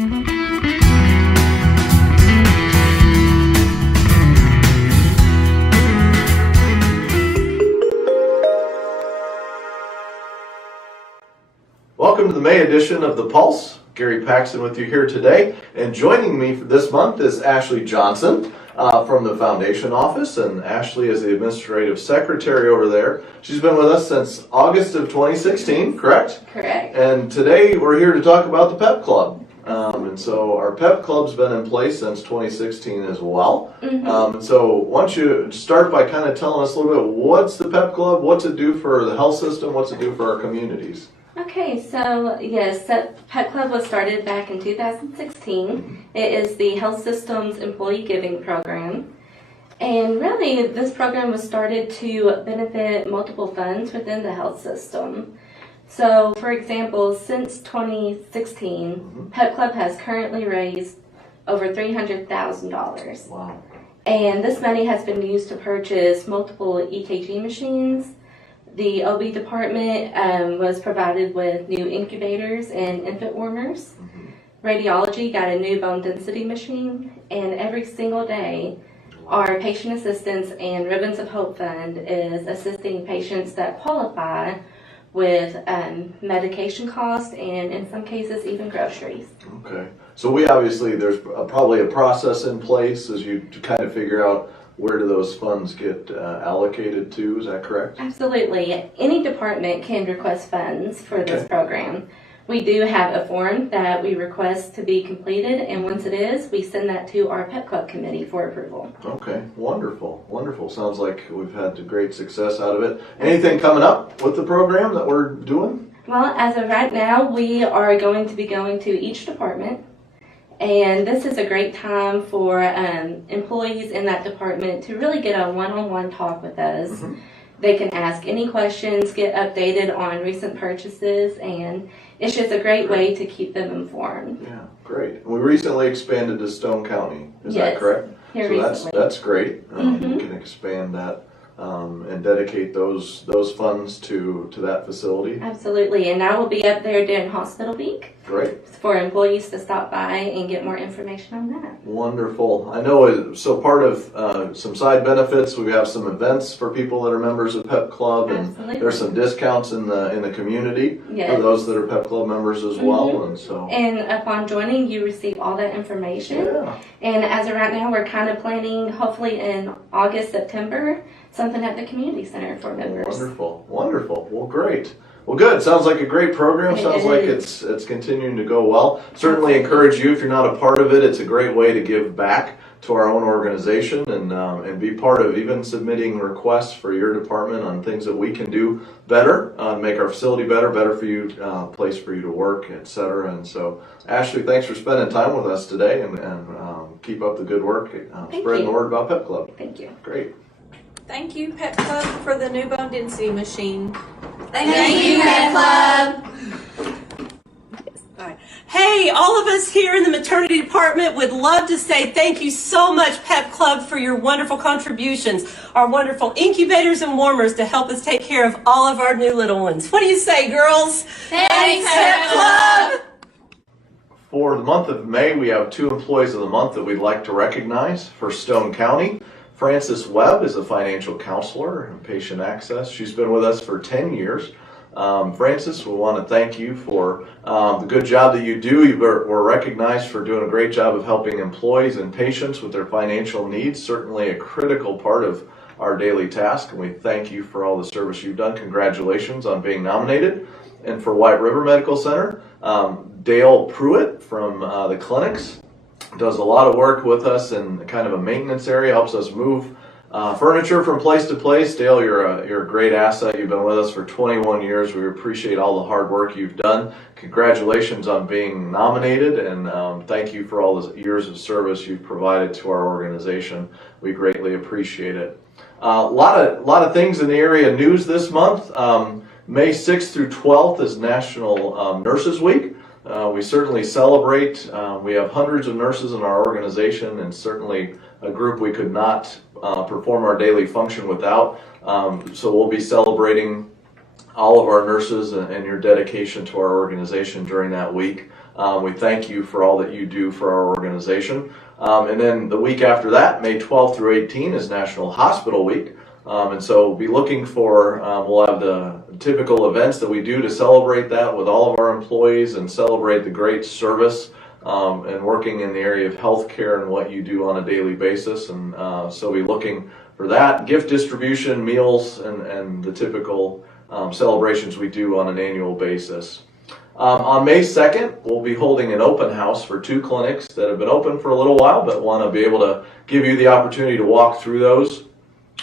Welcome to the May edition of The Pulse. Gary Paxton with you here today. And joining me for this month is Ashley Johnson from the Foundation Office. And Ashley is the Administrative Secretary over there. She's been with us since August of 2016, correct? Correct. And today we're here to talk about the PEP Club. And so our PEP Club's been in place since 2016 as well. So why don't you start by kind of telling us a little bit, what's the PEP Club, what's it do for the health system, what's it do for our communities? Okay, so yes, PEP Club was started back in 2016. It is the health system's employee giving program. And really, this program was started to benefit multiple funds within the health system. So, for example, since 2016, PEP Club has currently raised over $300,000. Wow. And this money has been used to purchase multiple EKG machines. The OB department was provided with new incubators and infant warmers. Radiology got a new bone density machine. And every single day, our Patient Assistance and Ribbons of Hope Fund is assisting patients that qualify with medication costs and in some cases even groceries. Okay. So we obviously, there's probably a process in place as you kind of figure out where do those funds get allocated to, is that correct? Absolutely. Any department can request funds for this program. We do have a form that we request to be completed, and once it is, we send that to our PEP Club committee for approval. Okay, wonderful, wonderful. Sounds like we've had great success out of it. Anything coming up with the program that we're doing? Well, as of right now, we are going to be going to each department. And this is a great time for employees in that department to really get a one-on-one talk with us. They can ask any questions, get updated on recent purchases, and it's just a great way to keep them informed. Yeah, great. We recently expanded to Stone County, is that correct? Here so recently. that's great. We can expand that and dedicate those funds to that facility. Absolutely, and now we'll be up there during Hospital Week. Great. For employees to stop by and get more information on that. Wonderful. I know, so part of some side benefits, we have some events for people that are members of PEP Club, and there's some discounts in the community for those that are PEP Club members as well. And upon joining, you receive all that information. And as of right now, we're kind of planning, hopefully in August, September, something at the community center for members. Wonderful, wonderful. Well, great. Well, good. Sounds like a great program. Sounds like it's continuing to go well. Certainly encourage you, if you're not a part of it, it's a great way to give back to our own organization and be part of even submitting requests for your department on things that we can do better, make our facility better for you, place for you to work, etc. And so, Ashley, thanks for spending time with us today and keep up the good work, spreading the word about PEP Club. Thank you. Great. Thank you, PEP Club, for the new bone density machine. Thank you, PEP Club. All right. Hey, all of us here in the maternity department would love to say thank you so much, PEP Club, for your wonderful contributions, our wonderful incubators and warmers to help us take care of all of our new little ones. What do you say, girls? Thanks, PEP Club. For the month of May, we have 2 employees of the month that we'd like to recognize for Stone County. Frances Webb is a financial counselor and patient access. She's been with us for 10 years. Frances, we want to thank you for the good job that you do. You were recognized for doing a great job of helping employees and patients with their financial needs, certainly a critical part of our daily task, and we thank you for all the service you've done. Congratulations on being nominated. And for White River Medical Center, Dale Pruitt from the clinics does a lot of work with us in kind of a maintenance area, helps us move furniture from place to place. Dale, you're a great asset. You've been with us for 21 years. We appreciate all the hard work you've done. Congratulations on being nominated, and thank you for all the years of service you've provided to our organization. We greatly appreciate it. A lot of things in the area news this month. May 6th through 12th is National Nurses Week. We certainly celebrate. We have hundreds of nurses in our organization, and certainly a group we could not perform our daily function without. So we'll be celebrating all of our nurses and your dedication to our organization during that week. We thank you for all that you do for our organization. And then the week after that, May 12th through 18, is National Hospital Week. And so we'll be looking for, we'll have the typical events that we do to celebrate that with all of our employees and celebrate the great service and working in the area of healthcare and what you do on a daily basis. And so we'll be looking for that, gift distribution, meals, and the typical celebrations we do on an annual basis. On May 2nd, we'll be holding an open house for 2 clinics that have been open for a little while, but want to be able to give you the opportunity to walk through those.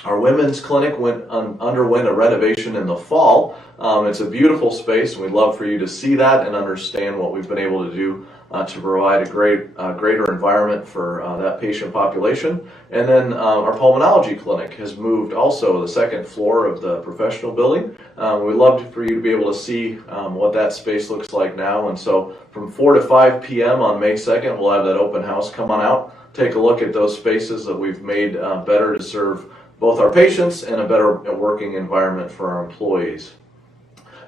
Our women's clinic underwent a renovation in the fall. It's a beautiful space, and we'd love for you to see that and understand what we've been able to do to provide a greater environment for that patient population. And then our pulmonology clinic has moved also to the second floor of the professional building. We'd love for you to be able to see what that space looks like now. And so from 4 to 5 p.m. on May 2nd, we'll have that open house. Come on out, take a look at those spaces that we've made better to serve both our patients and a better working environment for our employees.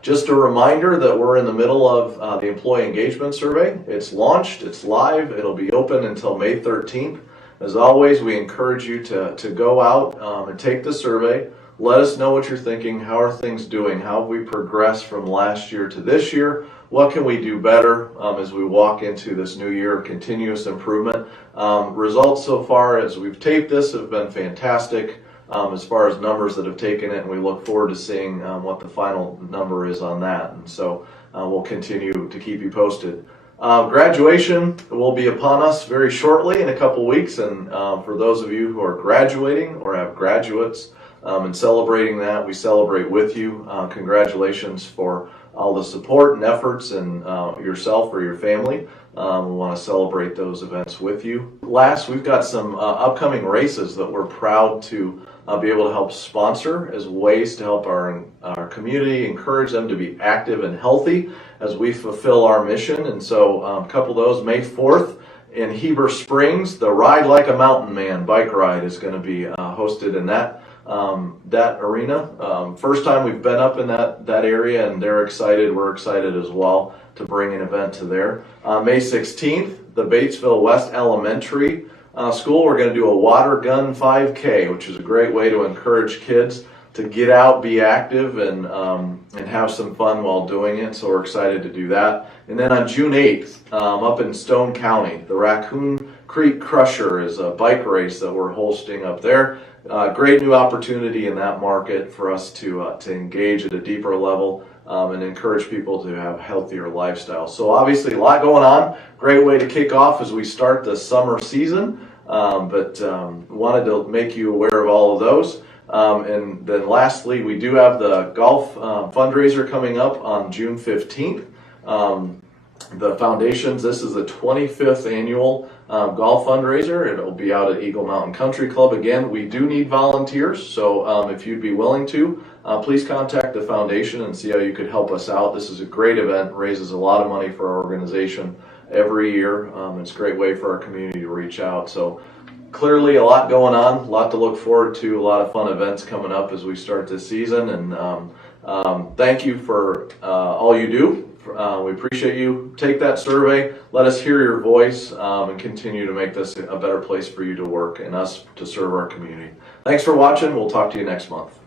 Just a reminder that we're in the middle of the employee engagement survey. It's launched, it's live, it'll be open until May 13th. As always, we encourage you to go out and take the survey. Let us know what you're thinking. How are things doing? How have we progressed from last year to this year? What can we do better as we walk into this new year of continuous improvement? Results so far as we've taped this have been fantastic. As far as numbers that have taken it, and we look forward to seeing what the final number is on that. And so we'll continue to keep you posted. Graduation will be upon us very shortly in a couple weeks, and for those of you who are graduating or have graduates and celebrating that, we celebrate with you. Congratulations for all the support and efforts and yourself or your family. We want to celebrate those events with you. Last, we've got some upcoming races that we're proud to be able to help sponsor as ways to help our community, encourage them to be active and healthy as we fulfill our mission. And so a couple of those, May 4th in Heber Springs, the Ride Like a Mountain Man bike ride is going to be hosted in that arena. First time we've been up in that area, and they're excited. We're excited as well to bring an event to there. May 16th, the Batesville West Elementary School, we're going to do a water gun 5K, which is a great way to encourage kids to get out, be active, and have some fun while doing it. So we're excited to do that. And then on June 8th, up in Stone County, the Raccoon Creek Crusher is a bike race that we're hosting up there. Great new opportunity in that market for us to engage at a deeper level and encourage people to have healthier lifestyles. So obviously a lot going on. Great way to kick off as we start the summer season, but wanted to make you aware of all of those. And then lastly, we do have the golf fundraiser coming up on June 15th. The foundations, this is the 25th annual golf fundraiser. It'll be out at Eagle Mountain Country Club. Again, we do need volunteers, so if you'd be willing to, please contact the foundation and see how you could help us out. This is a great event, raises a lot of money for our organization every year. It's a great way for our community to reach out. So clearly a lot going on, a lot to look forward to, a lot of fun events coming up as we start this season. And thank you for all you do. We appreciate you. Take that survey, let us hear your voice, and continue to make this a better place for you to work and us to serve our community. Thanks for watching. We'll talk to you next month.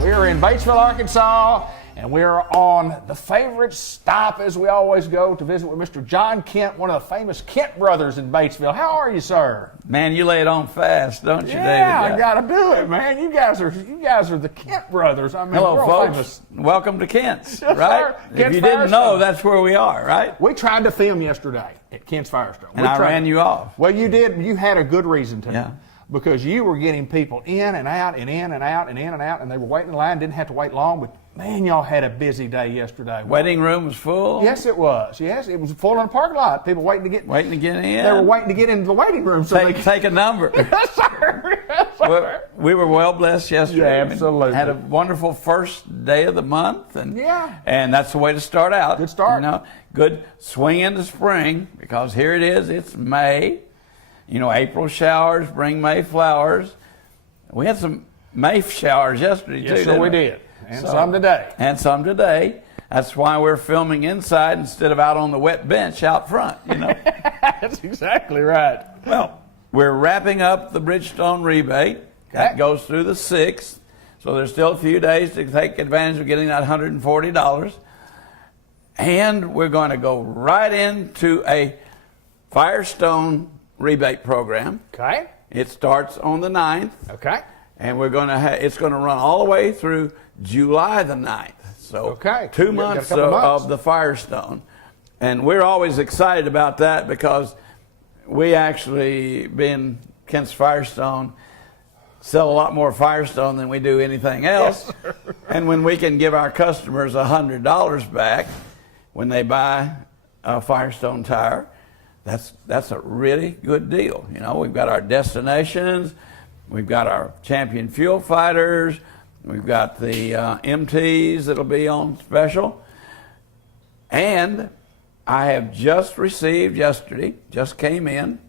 We're in Batesville, Arkansas, and we're on the favorite stop as we always go to visit with Mr. John Kent, one of the famous Kent brothers in Batesville. How are you, sir? Man, you lay it on fast, don't you, David? Yeah, I gotta do it, man. You guys are the Kent brothers. I mean, Hello, we're folks. famous. Welcome to Kent's, Yes, right? sir. If Kent's you didn't know, Firestone. that's where we are, right? We tried to film yesterday at Kent's Firestone. And I ran you off. Well, you did. You had a good reason to. Yeah. Because you were getting people in and out and in and out and in and out, and they were waiting in line, didn't have to wait long, but man, y'all had a busy day yesterday. Waiting room was full. Yes, it was. Yes, it was full in the parking lot. People waiting to get in. In. They were waiting to get into the waiting room. So Take a number. Yes, sir. Yes, sir. Well, we were well blessed yesterday. Yeah, I mean, absolutely. had a wonderful first day of the month, and Yeah. and that's the way to start out. Good start. You know, good swing into spring, because here it is. It's May. You know, April showers bring May flowers. We had some May showers yesterday, too. Yes, sir, didn't we did. And some today. And some today. That's why we're filming inside instead of out on the wet bench out front, you know. That's exactly right. Well, we're wrapping up the Bridgestone rebate. That goes through the 6th. So there's still a few days to take advantage of getting that $140. And we're going to go right into a Firestone rebate program. Okay. It starts on the 9th. Okay. And we're going to it's going to run all the way through July the 9th. So 2 months of the Firestone. And we're always excited about that because we actually, being Kent's Firestone, sell a lot more Firestone than we do anything else. Yes, and when we can give our customers $100 back when they buy a Firestone tire, that's a really good deal. You know, we've got our destinations, we've got our champion fuel fighters, we've got the MTs that'll be on special. And I have just received yesterday, just came in,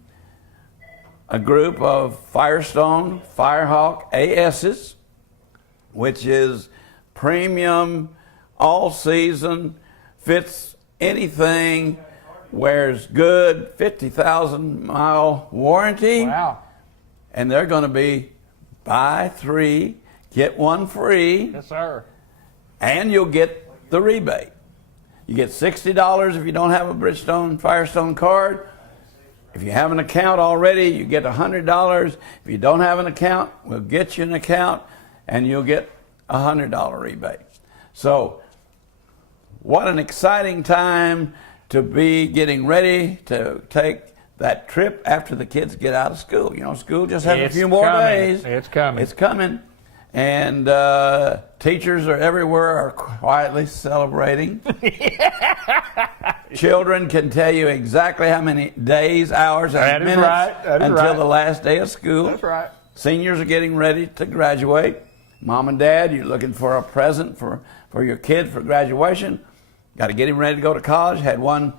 a group of Firestone Firehawk ASs, which is premium, all season, fits anything, wears good, 50,000 mile warranty. Wow. And they're going to be buy 3, get 1 free. Yes, sir. And you'll get the rebate. You get $60 if you don't have a Bridgestone Firestone card. If you have an account already, you get $100. If you don't have an account, we'll get you an account and you'll get a $100 rebate. So, what an exciting time to be getting ready to take that trip after the kids get out of school. You know, school just has a few more days. It's coming. It's coming. And teachers are everywhere are quietly celebrating. Children can tell you exactly how many days, hours, and minutes until the last day of school. That's right. Seniors are getting ready to graduate. Mom and Dad, you're looking for a present for your kid for graduation. Got to get him ready to go to college. Had one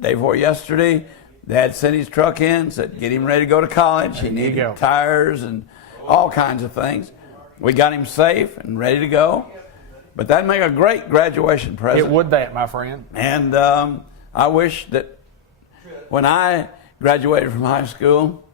day before yesterday. Dad sent his truck in, said get him ready to go to college. He needed tires and all kinds of things. We got him safe and ready to go. But that'd make a great graduation present. It would that, my friend. And I wish that when I graduated from high school,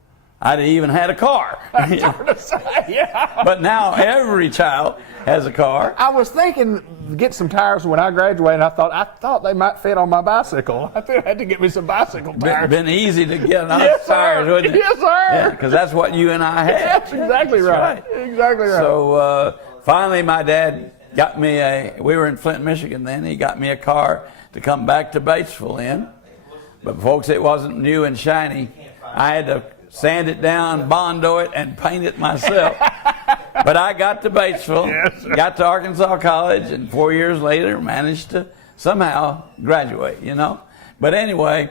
I'd even had a car. Yeah. But now every child has a car. I was thinking get some tires when I graduated. I thought they might fit on my bicycle. I think I had to get me some bicycle tires. Been easy to get nice tires, wouldn't it? Yes, sir. Yeah, because that's what you and I had. That's exactly right. Exactly right. So finally, my dad got me we were in Flint, Michigan then. He got me a car to come back to Batesville in. But folks, it wasn't new and shiny. I had to sand it down, Bondo it, and paint it myself. But I got to Batesville, got to Arkansas College, and 4 years later managed to somehow graduate, you know. But anyway,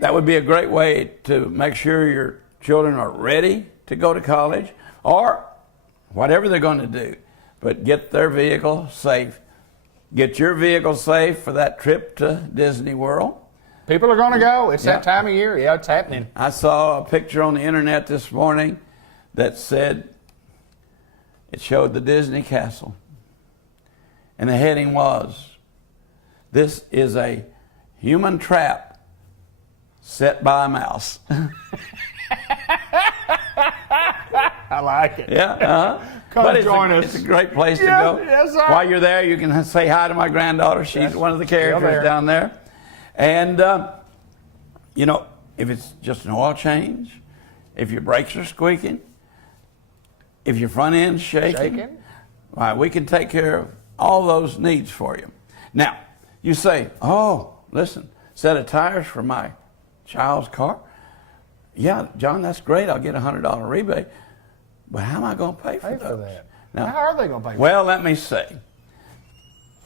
that would be a great way to make sure your children are ready to go to college or whatever they're going to do. But get their vehicle safe. Get your vehicle safe for that trip to Disney World. People are going to go. It's that time of year. Yeah, it's happening. I saw a picture on the internet this morning that said, it showed the Disney Castle. And the heading was, "This is a human trap set by a mouse." I like it. Yeah. Come join us. It's a great place to go. Yes, sir. While you're there, you can say hi to my granddaughter. She's one of the characters down there. And, you know, if it's just an oil change, if your brakes are squeaking, if your front end's shaking, why, we can take care of all those needs for you. Now, you say, oh, listen, set of tires for my child's car? Yeah, John, that's great. I'll get a $100 rebate. But how am I going to pay for those? Now, how are they going to pay for Well, let me say.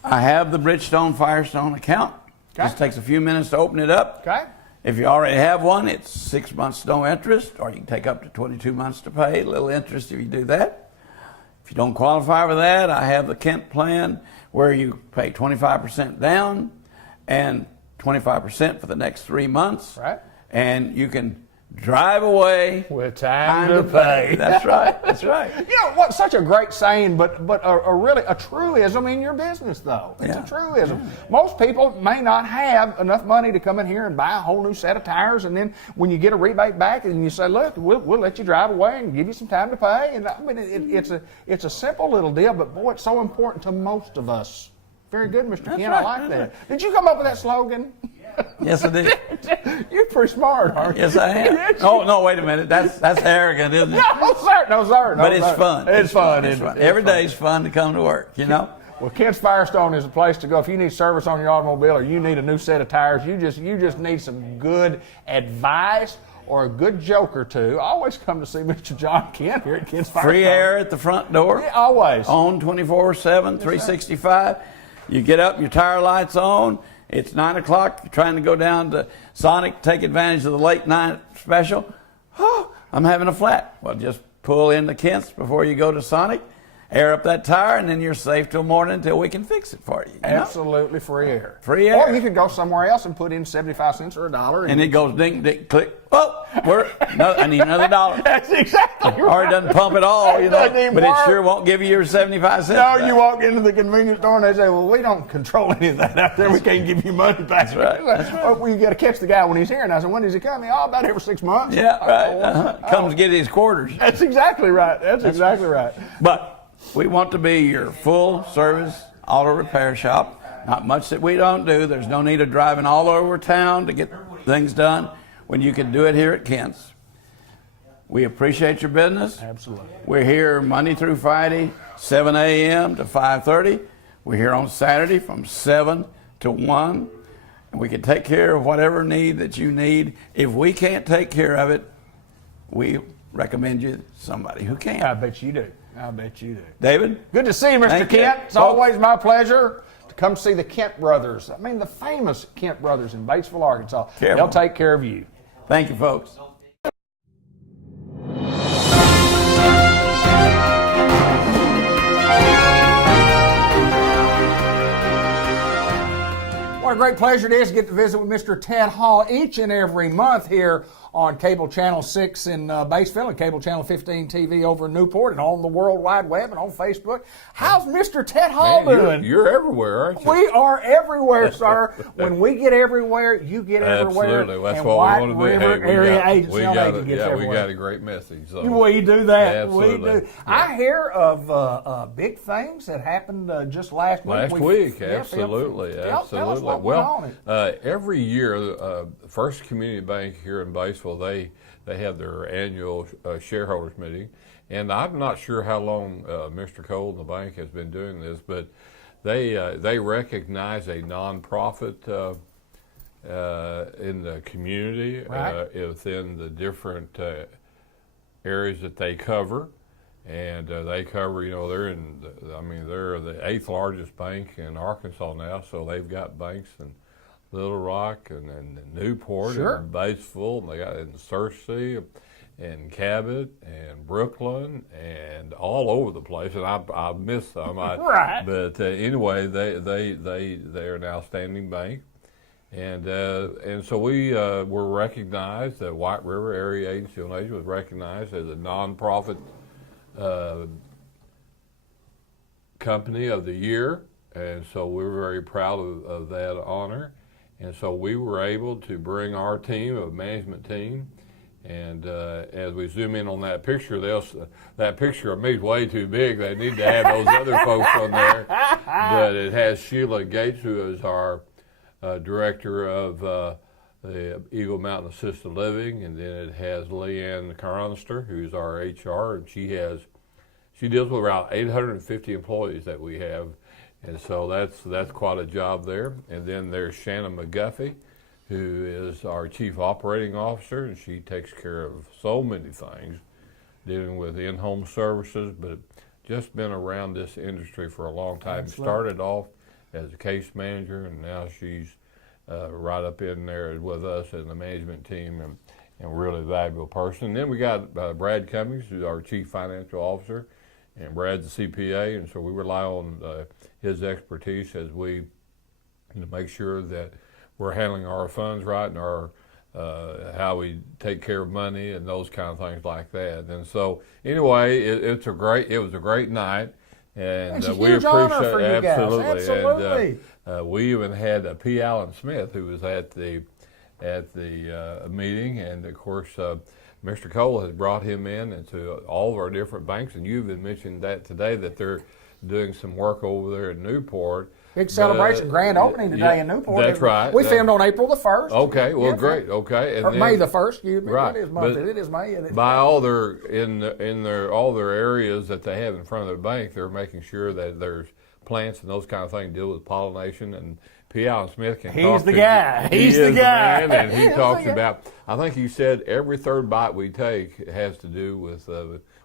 I have the Bridgestone Firestone account. Just takes a few minutes to open it up. Okay. If you already have one, it's 6 months no interest, or you can take up to 22 months to pay. A little interest if you do that. If you don't qualify for that, I have the Kent plan where you pay 25% down and 25% for the next 3 months. Right. And you can drive away with time to pay. That's right. That's right. You know what? Such a great saying, but a truism in your business, though. It's a truism. Most people may not have enough money to come in here and buy a whole new set of tires, and then when you get a rebate back, and you say, "Look, we'll let you drive away and give you some time to pay." And I mean, it's a simple little deal, but boy, it's so important to most of us. Very good, Mr. Kent. Right. I like that. Did you come up with that slogan? Yes, I did. You're pretty smart, aren't you? Yes, I am. Oh, no, wait a minute. That's arrogant, isn't it? No, sir. No, sir. But it's fun. It's fun. It's fun. Every day is fun to come to work, you know? Well, Kent's Firestone is a place to go if you need service on your automobile or you need a new set of tires. You just need some good advice or a good joke or two. Always come to see Mr. John Kent here at Kent's Firestone. Free air at the front door. Yeah, always. On 24/7, 365. You get up, your tire light's on. It's 9 o'clock. You're trying to go down to Sonic, take advantage of the late night special. Oh, I'm having a flat. Well, just pull into Kent's before you go to Sonic, air up that tire, and then you're safe till morning until we can fix it for you. Absolutely free air. Free air. Or you could go somewhere else and put in 75 cents or $1. And it goes ding, ding, click. Oh, I need another $1. That's exactly right. Or it doesn't pump at all, you know. Doesn't even But work. it sure won't give you your 75 cents. No, back. you walk into the convenience store and they say, "Well, we don't control any of that out there. We can't give you money back." That's right. That's right. Well, you got to catch the guy when he's here. And I said, "When does he come?" Oh, about every 6 months. Yeah, right. Comes get his quarters. That's exactly right. That's exactly right. But we want to be your full service auto repair shop. Not much that we don't do. There's no need of driving all over town to get things done when you can do it here at Kent's. We appreciate your business. Absolutely. We're here Monday through Friday, 7 a.m. to 5:30. We're here on Saturday from 7 to 1. And we can take care of whatever need that you need. If we can't take care of it, we recommend you somebody who can. I bet you do. I bet you do. David? Good to see you, Mr. Thank you. Kent. It's always my pleasure to come see the Kent brothers. I mean, the famous Kent brothers in Batesville, Arkansas. Careful. They'll take care of you. Thank you, folks. What a great pleasure it is to get to visit with Mr. Ted Hall each and every month here on Cable Channel 6 in Batesville and Cable Channel 15 TV over in Newport and on the World Wide Web and on Facebook. How's Mr. Ted Hall doing? You're everywhere, aren't you? We are everywhere, sir. When we get everywhere, you get everywhere. Absolutely. That's and what White we want to River do. Area Agency we on got Agent gets everywhere. we got a great message. So. We do that. Absolutely. We do. I hear of big things that happened just last week. Last week, Yeah, absolutely, tell us absolutely. what went on. Every year, First Community Bank here in Batesville, they have their annual shareholders meeting, and I'm not sure how long Mr. Cole and the bank has been doing this, but they recognize a nonprofit in the community, Right. within the different areas that they cover. And they cover, they're they're the 8th largest bank in Arkansas now, so they've got banks in Little Rock and Newport Sure. and Batesville, and they got in Searcy and Cabot and Brooklyn and all over the place. And I miss some, Right. But anyway, they're an outstanding bank. And so we were recognized, the White River Area Agency on Aging was recognized as a nonprofit company of the year, and so we were very proud of that honor. And so we were able to bring our team, a management team, and as we zoom in on that picture, that picture of me is way too big. They need to have those other folks on there. But it has Sheila Gates, who is our director of the Eagle Mountain Assisted Living, and then it has Leanne Caronister, who's our HR, and she deals with around 850 employees that we have, and so that's quite a job there. And then there's Shannon McGuffey, who is our Chief Operating Officer, and she takes care of so many things, dealing with in-home services, but just been around this industry for a long time. Absolutely. Started off as a case manager, and now she's right up in there with us as the management team, and really valuable person. And then we got Brad Cummings, who's our Chief Financial Officer, and Brad's a CPA, and so we rely on his expertise as we make sure that we're handling our funds right and our how we take care of money and those kind of things like that. And so anyway, it was a great night. And It's a we huge honor appreciate for you guys. absolutely. Absolutely. And we even had P. Allen Smith, who was at the meeting, and of course, Mr. Cole has brought him in into all of our different banks, and you've been mentioning that today that they're doing some work over there in Newport. Big celebration, grand opening today in Newport. That's right. We filmed on April the 1st. Okay, well, Yeah. great. Okay, and Or then, May the 1st, excuse me. Right, It is month. but It is May. And it's by all their all their areas that they have in front of their bank, they're making sure that there's plants and those kind of things deal with pollination. And P. Allen Smith can He's talk the to guy. He He's is the guy. man, and he He's talks the guy. about. I think he said every third bite we take has to do with.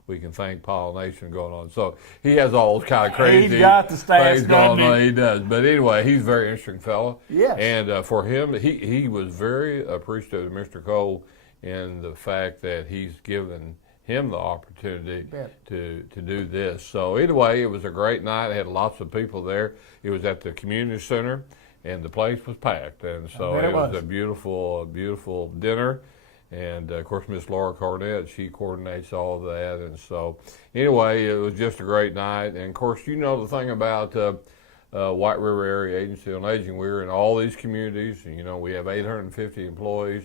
We can thank pollination going on. So he has all those kind of crazy He's got the stats, things going doesn't he? on. He does. But anyway, he's a very interesting fellow. Yes. And for him, he was very appreciative of Mr. Cole in the fact that he's given him the opportunity Bet. to do this. So anyway, it was a great night. I had lots of people there. It was at the community center, and the place was packed. And so bet it it was was. a beautiful dinner. And of course, Miss Laura Cornett, she coordinates all of that. And so, anyway, it was just a great night. And of course, you know the thing about White River Area Agency on Aging, we're in all these communities. And, you know, we have 850 employees.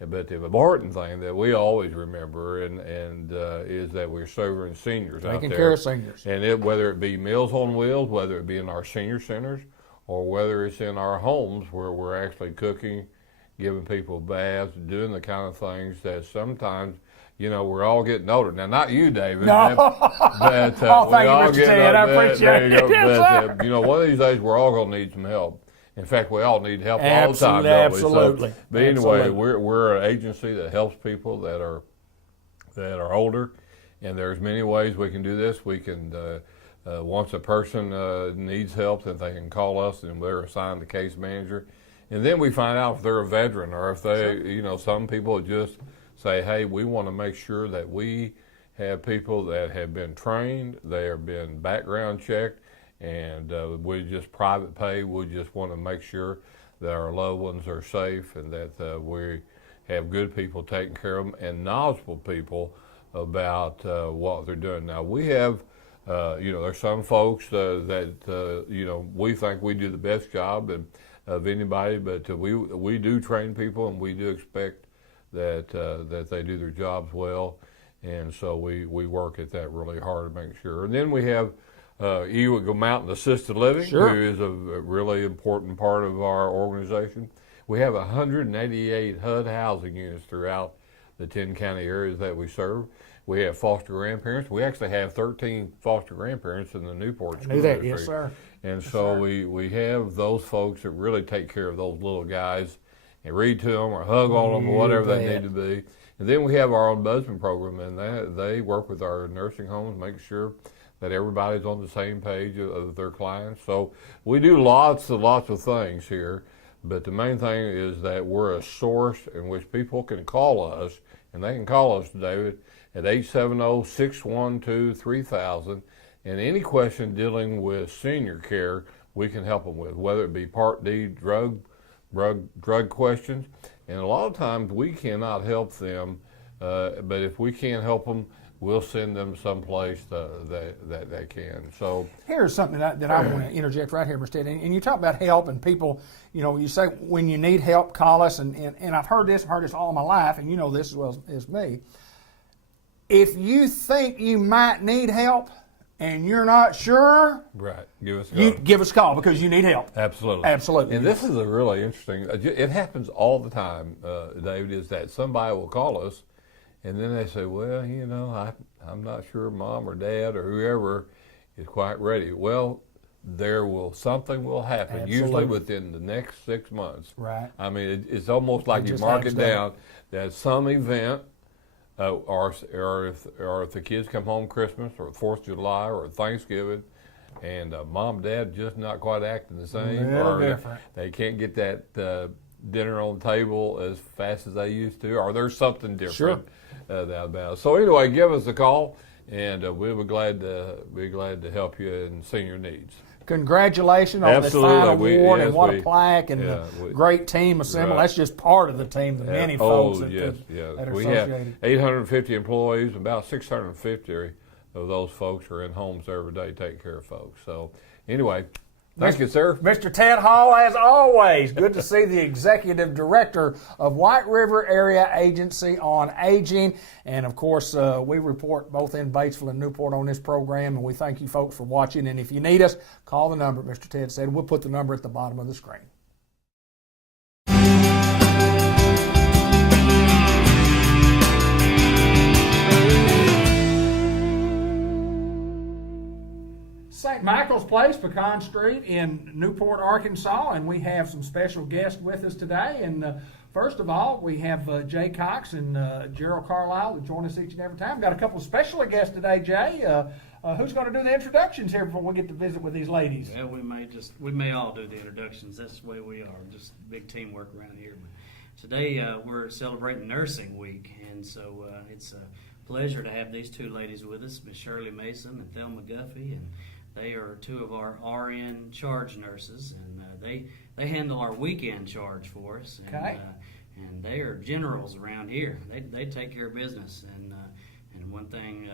But the important thing that we always remember and is that we're serving seniors out taking there. care of seniors. And whether it be Meals on Wheels, whether it be in our senior centers, or whether it's in our homes where we're actually cooking, giving people baths, doing the kind of things that sometimes, you know, we're all getting older. Now, not you, David. No. But, Oh, we thank you, all Mr. getting Ted. I older. appreciate There you it. go. Yes, But, sir. you know, one of these days we're all going to need some help. In fact, we all need help all the time, Absolutely, don't absolutely. we? So, but anyway, Absolutely. we're an agency that helps people that are older, and there's many ways we can do this. We can once a person needs help, then they can call us, and we're assigned the case manager. And then we find out if they're a veteran or if they, you know, some people just say, hey, we want to make sure that we have people that have been trained, they have been background checked, and we just private pay. We just want to make sure that our loved ones are safe and that we have good people taking care of them and knowledgeable people about what they're doing. Now, we have, you know, there's some folks that, you know, we think we do the best job of anybody, but we do train people, and we do expect that they do their jobs well, and so we work at that really hard to make sure. And then we have Ewick Mountain Assisted Living, Sure. who is a really important part of our organization. We have 188 HUD housing units throughout the 10 county areas that we serve. We have foster grandparents. We actually have 13 foster grandparents in the Newport School I knew that, District. yes, sir. And so we have those folks that really take care of those little guys and read to them or hug on them or whatever they bet. need to be. And then we have our ombudsman program, and they work with our nursing homes, make sure that everybody's on the same page of their clients. So we do lots and lots of things here, but the main thing is that we're a source in which people can call us, and they can call us, David, at 870-612-3000, and any question dealing with senior care, we can help them with, whether it be Part D drug questions. And a lot of times we cannot help them, but if we can't help them, we'll send them someplace that they can. So Here's something that I want to interject right here, Mr. Ted. And you talk about help and people, you know, you say when you need help, call us. And I've heard this all my life, and you know this as well as me. If you think you might need help and you're not sure, right, give us a you call. give us a call because you need help. Absolutely. Absolutely. And this is a really interesting, it happens all the time, David, is that somebody will call us and then they say, well, you know, I'm not sure Mom or Dad or whoever is quite ready. Well, something will happen, Absolutely. usually within the next 6 months. Right. I mean, it's almost like It you just mark it happens, doesn't down that some event, or if the kids come home Christmas or 4th of July or Thanksgiving, and Mom and Dad just not quite acting the same, Little or different. they can't get that dinner on the table as fast as they used to, or there's something different about it. So anyway, give us a call, and we'll be glad to help you in senior needs. congratulations on this Absolutely. fine award, Yes, and what a plaque, and yeah, the great team assembled. Right. That's just part of the team, the many folks that, yes. that are We associated. have 850 employees. About 650 of those folks are in homes every day taking care of folks. So anyway, thank you, sir. Mr. Ted Hall, as always, good to see the Executive Director of White River Area Agency on Aging. And, of course, we report both in Batesville and Newport on this program, and we thank you folks for watching. And if you need us, call the number, Mr. Ted said. We'll put the number at the bottom of the screen. St. Michael's Place, Pecan Street in Newport, Arkansas, and we have some special guests with us today. And first of all, we have Jay Cox and Gerald Carlisle that join us each and every time. Got a couple of special guests today, Jay. Who's going to do the introductions here before we get to visit with these ladies? Well, we may all do the introductions. That's the way we are. Just big teamwork around here. But today we're celebrating Nursing Week, and so it's a pleasure to have these two ladies with us, Miss Shirley Mason and Thelma Guffey, and they are two of our RN charge nurses, and they handle our weekend charge for us. And, Okay. And they are generals around here. They take care of business. And one thing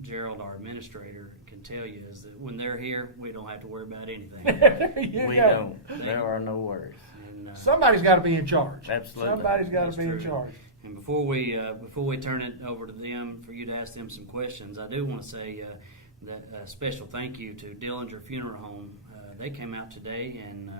Gerald, our administrator, can tell you is that when they're here, we don't have to worry about anything. You We go. don't. There are no worries. And, Somebody's got to be in charge. Absolutely. Somebody's got That's to be in true. charge. And before we turn it over to them for you to ask them some questions, I do want to say that a special thank you to Dillinger Funeral Home. They came out today and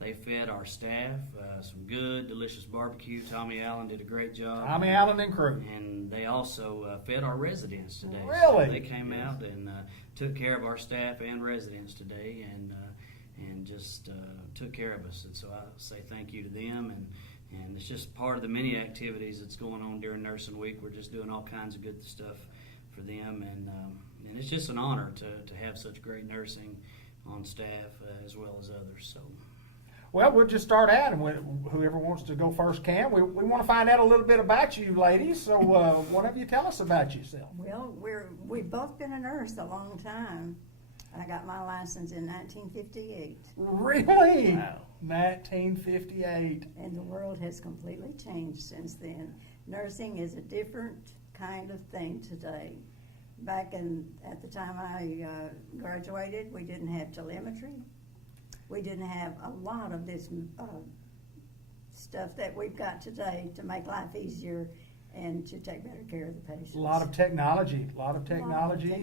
they fed our staff some good, delicious barbecue. Tommy Allen did a great job. Tommy Allen and crew. And they also fed our residents today. Really? So they came out and took care of our staff and residents today, and just took care of us. And so I say thank you to them. And it's just part of the many activities that's going on during Nursing Week. We're just doing all kinds of good stuff for them, and it's just an honor to have such great nursing on staff as well as others. So. Well, we'll just start out, and whoever wants to go first can. We want to find out a little bit about you, ladies. So, one of you tell us about yourself. Well, we've both been a nurse a long time. I got my license in 1958. Really? Wow. 1958. And the world has completely changed since then. Nursing is a different kind of thing today. Back at the time I graduated, we didn't have telemetry. We didn't have a lot of this stuff that we've got today to make life easier and to take better care of the patients. A lot of technology. technology. And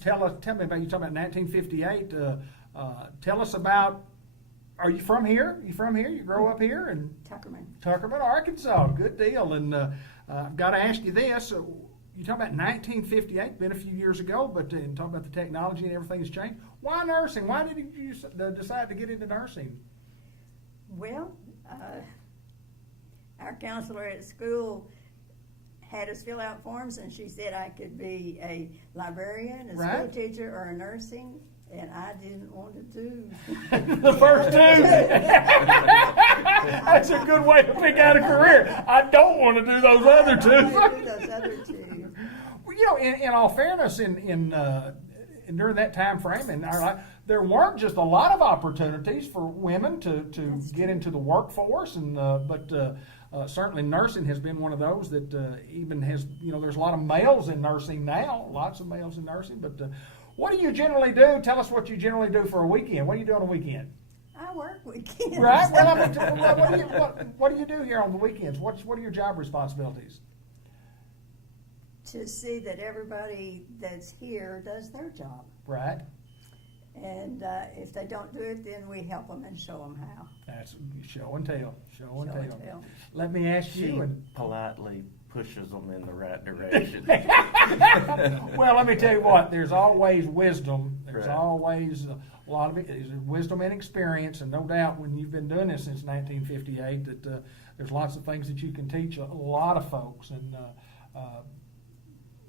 tell me about, you talking about 1958. Tell us about, are you from here? You grow up here in Tuckerman, Arkansas. Good deal. And I've got to ask you this. You talk about 1958, been a few years ago, but talking about the technology and everything has changed. Why nursing? Why did you decide to get into nursing? Well, our counselor at school had us fill out forms, and she said I could be a librarian, a school teacher, or a nursing, and I didn't want to do the first two. That's a good way to pick out a career. I don't want to do those other two. Well, you know, in all fairness, during that time frame in our life, there weren't just a lot of opportunities for women to get into the workforce, and but certainly nursing has been one of those that even has, there's a lot of males in nursing now, lots of males in nursing. But what do you generally do? Tell us what you generally do for a weekend. What do you do on a weekend? I work weekends. Right. Well, what do you do here on the weekends? What are your job responsibilities? To see that everybody that's here does their job. Right. And if they don't do it, then we help them and show them how. That's show and tell. Show and tell. tell. Let me ask She you. politely pushes them in the right direction. Well, let me tell you what. There's always wisdom. There's Right. always a lot of it is wisdom and experience, and no doubt when you've been doing this since 1958, that there's lots of things that you can teach a lot of folks, and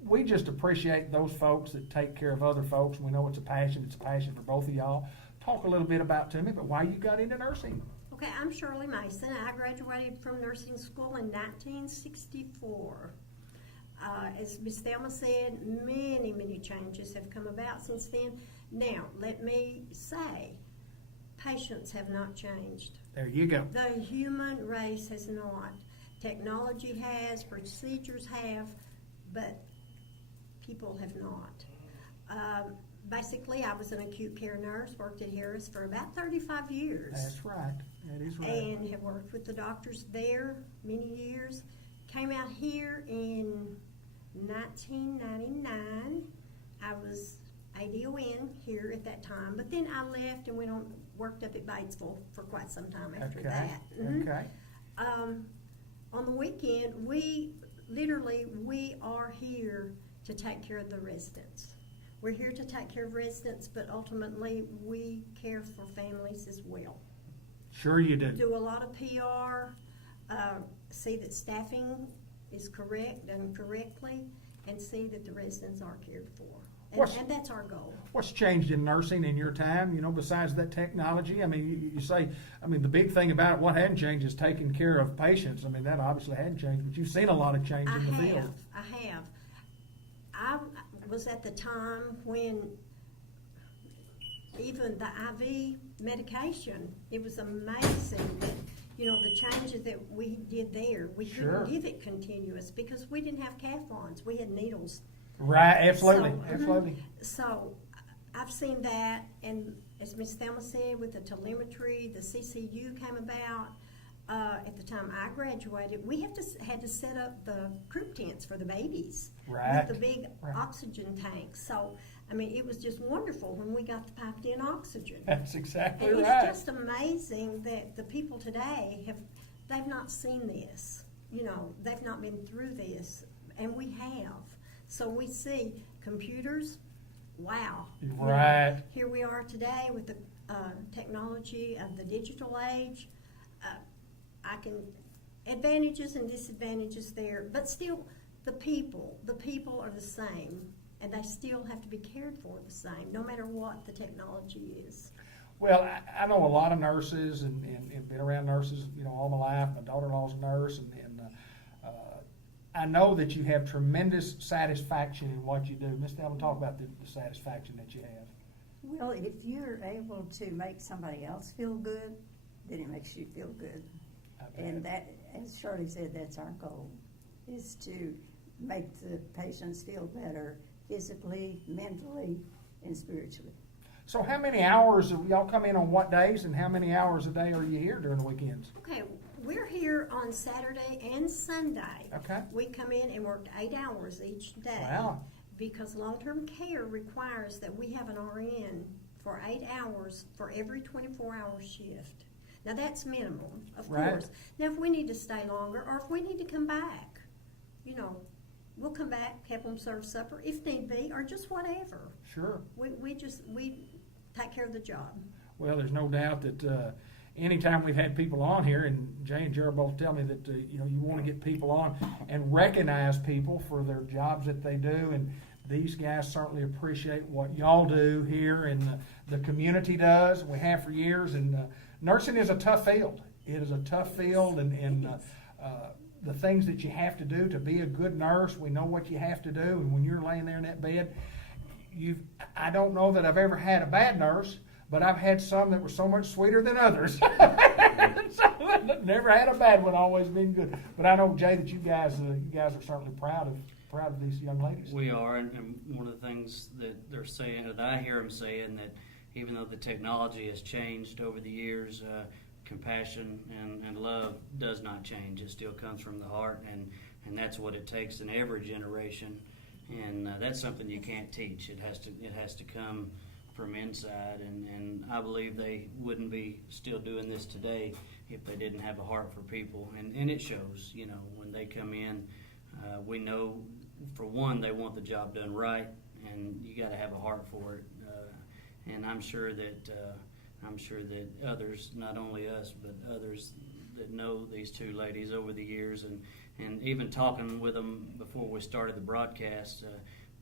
we just appreciate those folks that take care of other folks. We know it's a passion. It's a passion for both of y'all. Talk a little bit about me, why you got into nursing. Okay, I'm Shirley Mason. I graduated from nursing school in 1964. As Ms. Thelma said, many changes have come about since then. Now, let me say, patients have not changed. There you go. The human race has not. Technology has, procedures have, but people have not. Basically, I was an acute care nurse, worked at Harris for about 35 years. That's right. That is right. And have worked with the doctors there many years. Came out here in 1999. I was ADON here at that time, but then I left and went on, worked up at Batesville for quite some time after that. Okay. On the weekend, we are here to take care of the residents. We're here to take care of residents, but ultimately we care for families as well. Sure you do. Do a lot of PR, see that staffing is correct, done correctly, and see that the residents are cared for. And that's our goal. What's changed in nursing in your time, you know, besides that technology? I mean, you say, I mean, the big thing about it, what hadn't changed is taking care of patients. I mean, that obviously hadn't changed, but you've seen a lot of change in the field. I have. I was at the time when even the IV medication, it was amazing that, you know, the changes that we did there. We couldn't give it continuous because we didn't have cath-ons. We had needles. Right, absolutely, absolutely. So I've seen that, and as Ms. Thelma said, with the telemetry, the CCU came about. At the time I graduated, we had to set up the croup tents for the babies with the big oxygen tanks. So, I mean, it was just wonderful when we got the piped in oxygen. That's exactly and right. It's just amazing that the people today they've not seen this. You know, they've not been through this, and we have. So we see computers, wow. Right. You know, here we are today with the technology of the digital age. I can, advantages and disadvantages there, but still the people are the same, and they still have to be cared for the same, no matter what the technology is. Well, I know a lot of nurses and been around nurses, you know, all my life. My daughter-in-law's a nurse, and I know that you have tremendous satisfaction in what you do. Ms. Thelma, talk about the satisfaction that you have. Well, if you're able to make somebody else feel good, then it makes you feel good. And that, as Shirley said, that's our goal, is to make the patients feel better physically, mentally, and spiritually. So how many hours, y'all come in on what days, and how many hours a day are you here during the weekends? Okay, we're here on Saturday and Sunday. Okay. We come in and work 8 hours each day. Wow. Because long-term care requires that we have an RN for 8 hours for every 24-hour shift. Now that's minimum, of course. Now if we need to stay longer or if we need to come back, you know, we'll come back, help them serve supper if need be, or just whatever. Sure. We take care of the job. Well, there's no doubt that anytime we've had people on here, and Jay and Jared both tell me that you know, you want to get people on and recognize people for their jobs that they do, and these guys certainly appreciate what y'all do here, and the community does. We have for years, and nursing is a tough field. It is a tough field, and the things that you have to do to be a good nurse, we know what you have to do, and when you're laying there in that bed, I don't know that I've ever had a bad nurse, but I've had some that were so much sweeter than others. Never had a bad one, always been good. But I know, Jay, that you guys are certainly proud of these young ladies. We are, and one of the things that they're saying, that I hear them saying, that even though the technology has changed over the years, compassion and love does not change. It still comes from the heart, and that's what it takes in every generation. And that's something you can't teach. It has to come from inside, and I believe they wouldn't be still doing this today if they didn't have a heart for people, and it shows. You know, when they come in, we know, for one, they want the job done right, and you got to have a heart for it. And I'm sure that others, not only us, but others that know these two ladies over the years, and even talking with them before we started the broadcast,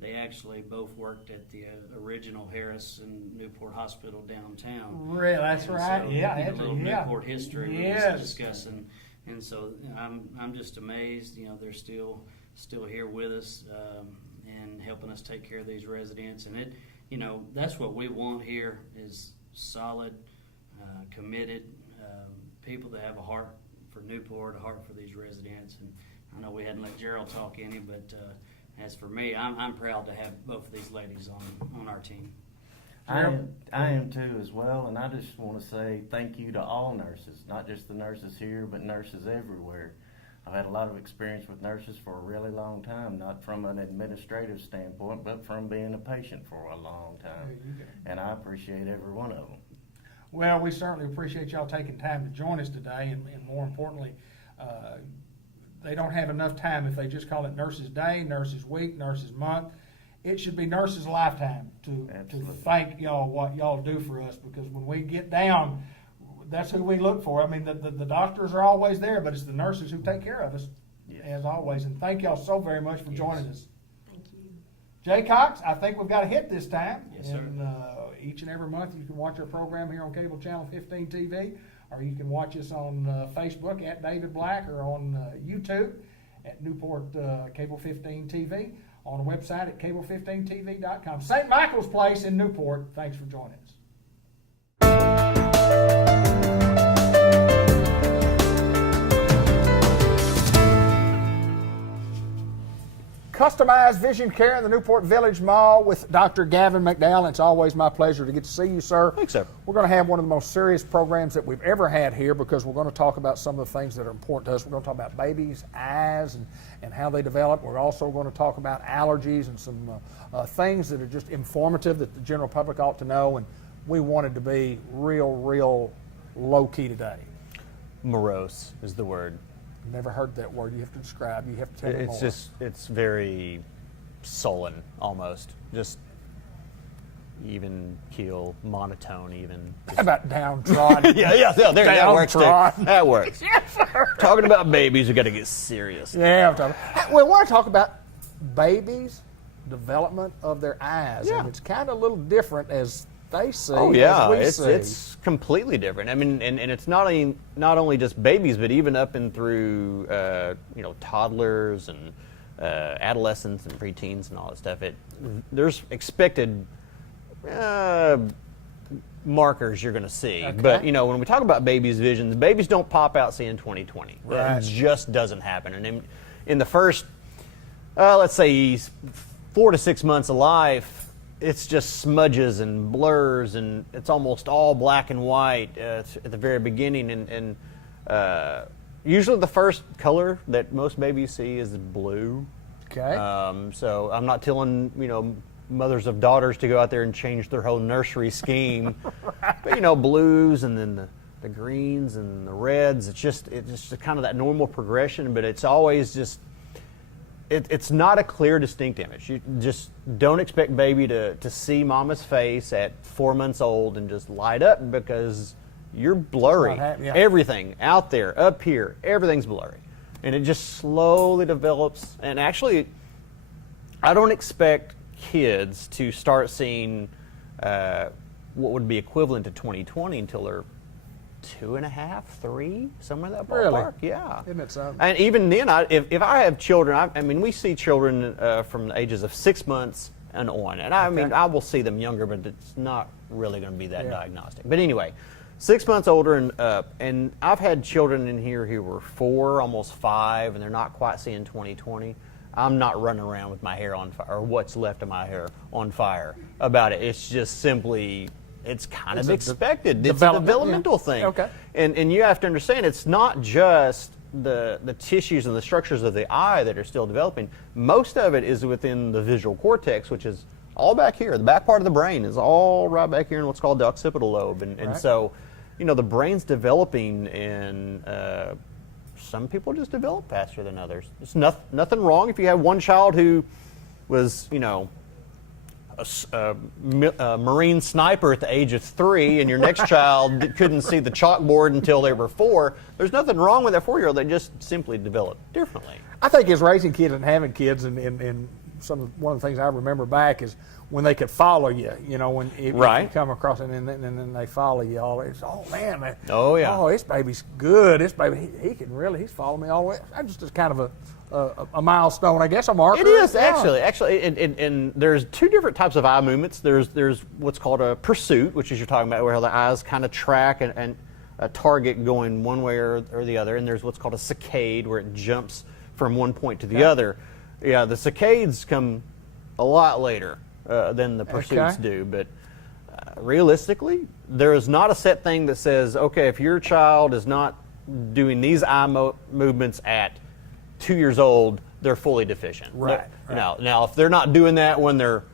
they actually both worked at the original Harris and Newport Hospital downtown. Really, that's and right. So, Yeah, a little Newport history we was discussing, and so I'm just amazed. You know, they're still here with us and helping us take care of these residents, and you know, that's what we want here is solid, committed people that have a heart for Newport, a heart for these residents. And I know we hadn't let Gerald talk any, but as for me, I'm proud to have both of these ladies on our team. I am too as well, and I just want to say thank you to all nurses, not just the nurses here, but nurses everywhere. I've had a lot of experience with nurses for a really long time, not from an administrative standpoint, but from being a patient for a long time. And I appreciate every one of them. Well, we certainly appreciate y'all taking time to join us today, and more importantly, they don't have enough time if they just call it Nurses Day, Nurses Week, Nurses Month. It should be Nurses Lifetime to thank y'all what y'all do for us, because when we get down, that's who we look for. I mean, the doctors are always there, but it's the nurses who take care of us, as always. And thank y'all so very much for joining us. Thank you. Jay Cox, I think we've got a hit this time. Yes, sir. And each and every month you can watch our program here on Cable Channel 15 TV, or you can watch us on Facebook at David Black, or on YouTube at Newport Cable 15 TV, on the website at cable15tv.com. St. Michael's Place in Newport. Thanks for joining us. Customized vision care in the Newport Village Mall with Dr. Gavin McDowell. It's always my pleasure to get to see you, sir. Thanks, sir. We're going to have one of the most serious programs that we've ever had here, because we're going to talk about some of the things that are important to us. We're going to talk about babies' eyes and how they develop. We're also going to talk about allergies and some things that are just informative that the general public ought to know. And we wanted to be real low-key today. Morose is the word. Never heard that word. You have to describe. You have to tell me more. It's very sullen, almost. Just even keel, monotone, even. How about downtrodden? yeah. There, that works too. That works. Yes, sir. Talking about babies, we got to get serious. Yeah, I'm talking. We want to talk about babies' development of their eyes, and it's kind of a little different as they see. Oh yeah, as we see. It's completely different. I mean, and it's not only just babies, but even up and through toddlers and adolescents and preteens and all that stuff. There's expected markers you're going to see. Okay. But when we talk about babies' vision, the babies don't pop out seeing 20/20. Right. It just doesn't happen. And in the first, let's say, 4 to 6 months of life, it's just smudges and blurs, and it's almost all black and white at the very beginning. And usually the first color that most babies see is blue. Okay. So I'm not telling mothers of daughters to go out there and change their whole nursery scheme. But blues, and then the greens and the reds. It's just kind of that normal progression, but it's always just. It's not a clear, distinct image. You just don't expect baby to see mama's face at 4 months old and just light up, because you're blurry. Everything out there, up here, everything's blurry. And it just slowly develops. And actually, I don't expect kids to start seeing what would be equivalent to 20/20 until they're 2.5, 3, somewhere in that ballpark. Really? Yeah. Isn't it something? And even then, if I have children, I mean, we see children from the ages of 6 months and on. And I mean, I will see them younger, but it's not really going to be that diagnostic. But anyway, 6 months older and up. And I've had children in here who were 4, almost 5, and they're not quite seeing 20/20. I'm not running around with my hair on fire, or what's left of my hair on fire about it. It's just simply... It's kind of expected. It's a developmental thing. Okay. And you have to understand, it's not just the tissues and the structures of the eye that are still developing. Most of it is within the visual cortex, which is all back here. The back part of the brain is all right back here in what's called the occipital lobe. And so, the brain's developing, and some people just develop faster than others. There's nothing wrong if you have one child who was, a Marine sniper at the age of 3, and your next child couldn't see the chalkboard until they were 4. There's nothing wrong with that 4-year-old. They just simply develop differently. I think as raising kids and having kids, and one of the things I remember back is when they could follow you. When if you come across it and then they follow you all. It's this baby's good. This baby, he can really, he's following me all the way. I just kind of a a milestone, I guess, a marker. It is Yeah. actually, and there's two different types of eye movements. There's what's called a pursuit, which is you're talking about where the eyes kind of track and a target going one way or the other, and there's what's called a saccade where it jumps from one point to the other. Yeah, the saccades come a lot later than the pursuits do, but realistically, there is not a set thing that says, okay, if your child is not doing these eye movements at 2 years old, they're fully deficient. Right. Now, if they're not doing that when they're,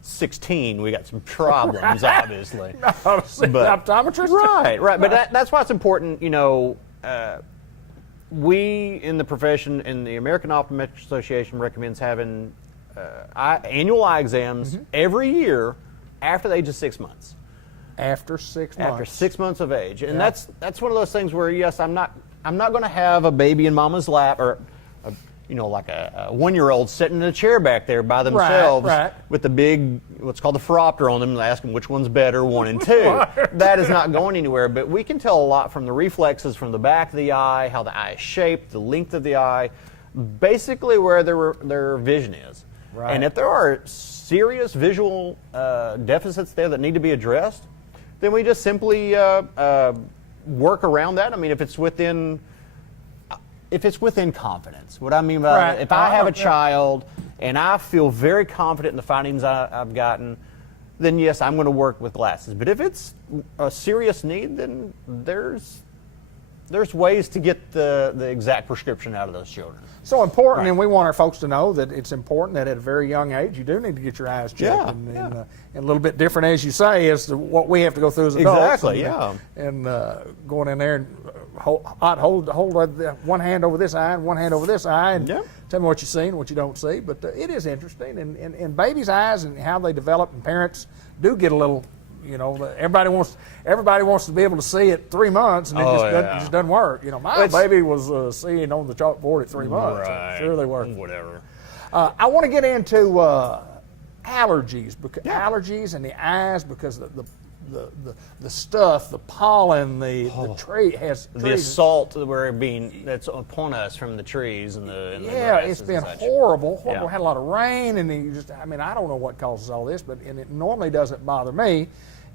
16, we got some problems, obviously. Optometrist? Right. But that's why it's important, we in the profession, and the American Optometric Association recommends having annual eye exams every year after the age of 6 months. After 6 months. After 6 months of age. And that's one of those things where, yes, I'm not going to have a baby in mama's lap or like a 1-year-old sitting in a chair back there by themselves with the big, what's called the phoropter on them, and ask them which one's better, 1 and 2. That is not going anywhere. But we can tell a lot from the reflexes from the back of the eye, how the eye is shaped, the length of the eye, basically where their vision is. Right. And if there are serious visual deficits there that need to be addressed, then we just simply work around that. I mean, if it's within confidence. What I mean by that, if I have a child and I feel very confident in the findings I've gotten, then yes, I'm going to work with glasses. But if it's a serious need, then there's ways to get the exact prescription out of those children. So important, and we want our folks to know that it's important that at a very young age you do need to get your eyes checked, and a little bit different, as you say, as to what we have to go through as adults. Exactly, and going in there and hold one hand over this eye and one hand over this eye, and tell me what you see and what you don't see. But it is interesting, and babies' eyes and how they develop, and parents do get a little. Everybody wants to be able to see at 3 months, and it just doesn't work. My baby was seeing on the chalkboard at 3 months. Right. Sure, they work. Whatever. I want to get into allergies, allergies in the eyes, because the stuff, the pollen, the tree has the assault that's upon us from the trees and the it's been horrible. We had a lot of rain, and I don't know what causes all this, and it normally doesn't bother me.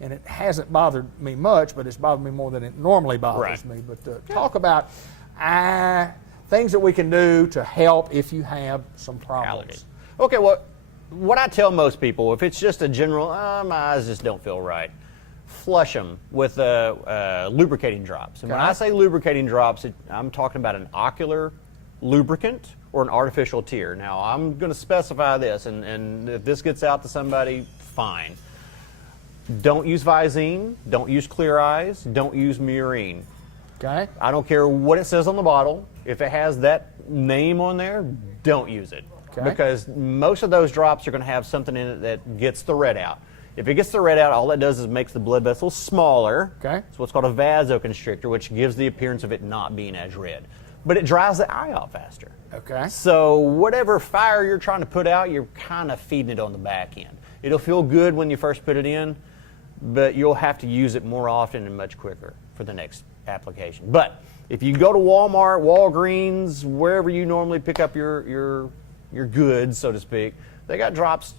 And it hasn't bothered me much, but it's bothered me more than it normally bothers me. But talk about things that we can do to help if you have some problems. Okay, well, what I tell most people, if it's just a general, my eyes just don't feel right, flush them with lubricating drops. And when I say lubricating drops, I'm talking about an ocular lubricant or an artificial tear. Now, I'm going to specify this, and if this gets out to somebody, fine. Don't use Visine, don't use Clear Eyes, don't use Murine. Okay. I don't care what it says on the bottle. If it has that name on there, don't use it. Okay. Because most of those drops are going to have something in it that gets the red out. If it gets the red out, all that does is makes the blood vessels smaller. Okay. It's what's called a vasoconstrictor, which gives the appearance of it not being as red. But it dries the eye out faster. Okay. So whatever fire you're trying to put out, you're kind of feeding it on the back end. It'll feel good when you first put it in, but you'll have to use it more often and much quicker for the next application. But if you go to Walmart, Walgreens, wherever you normally pick up your goods, so to speak, they got drops.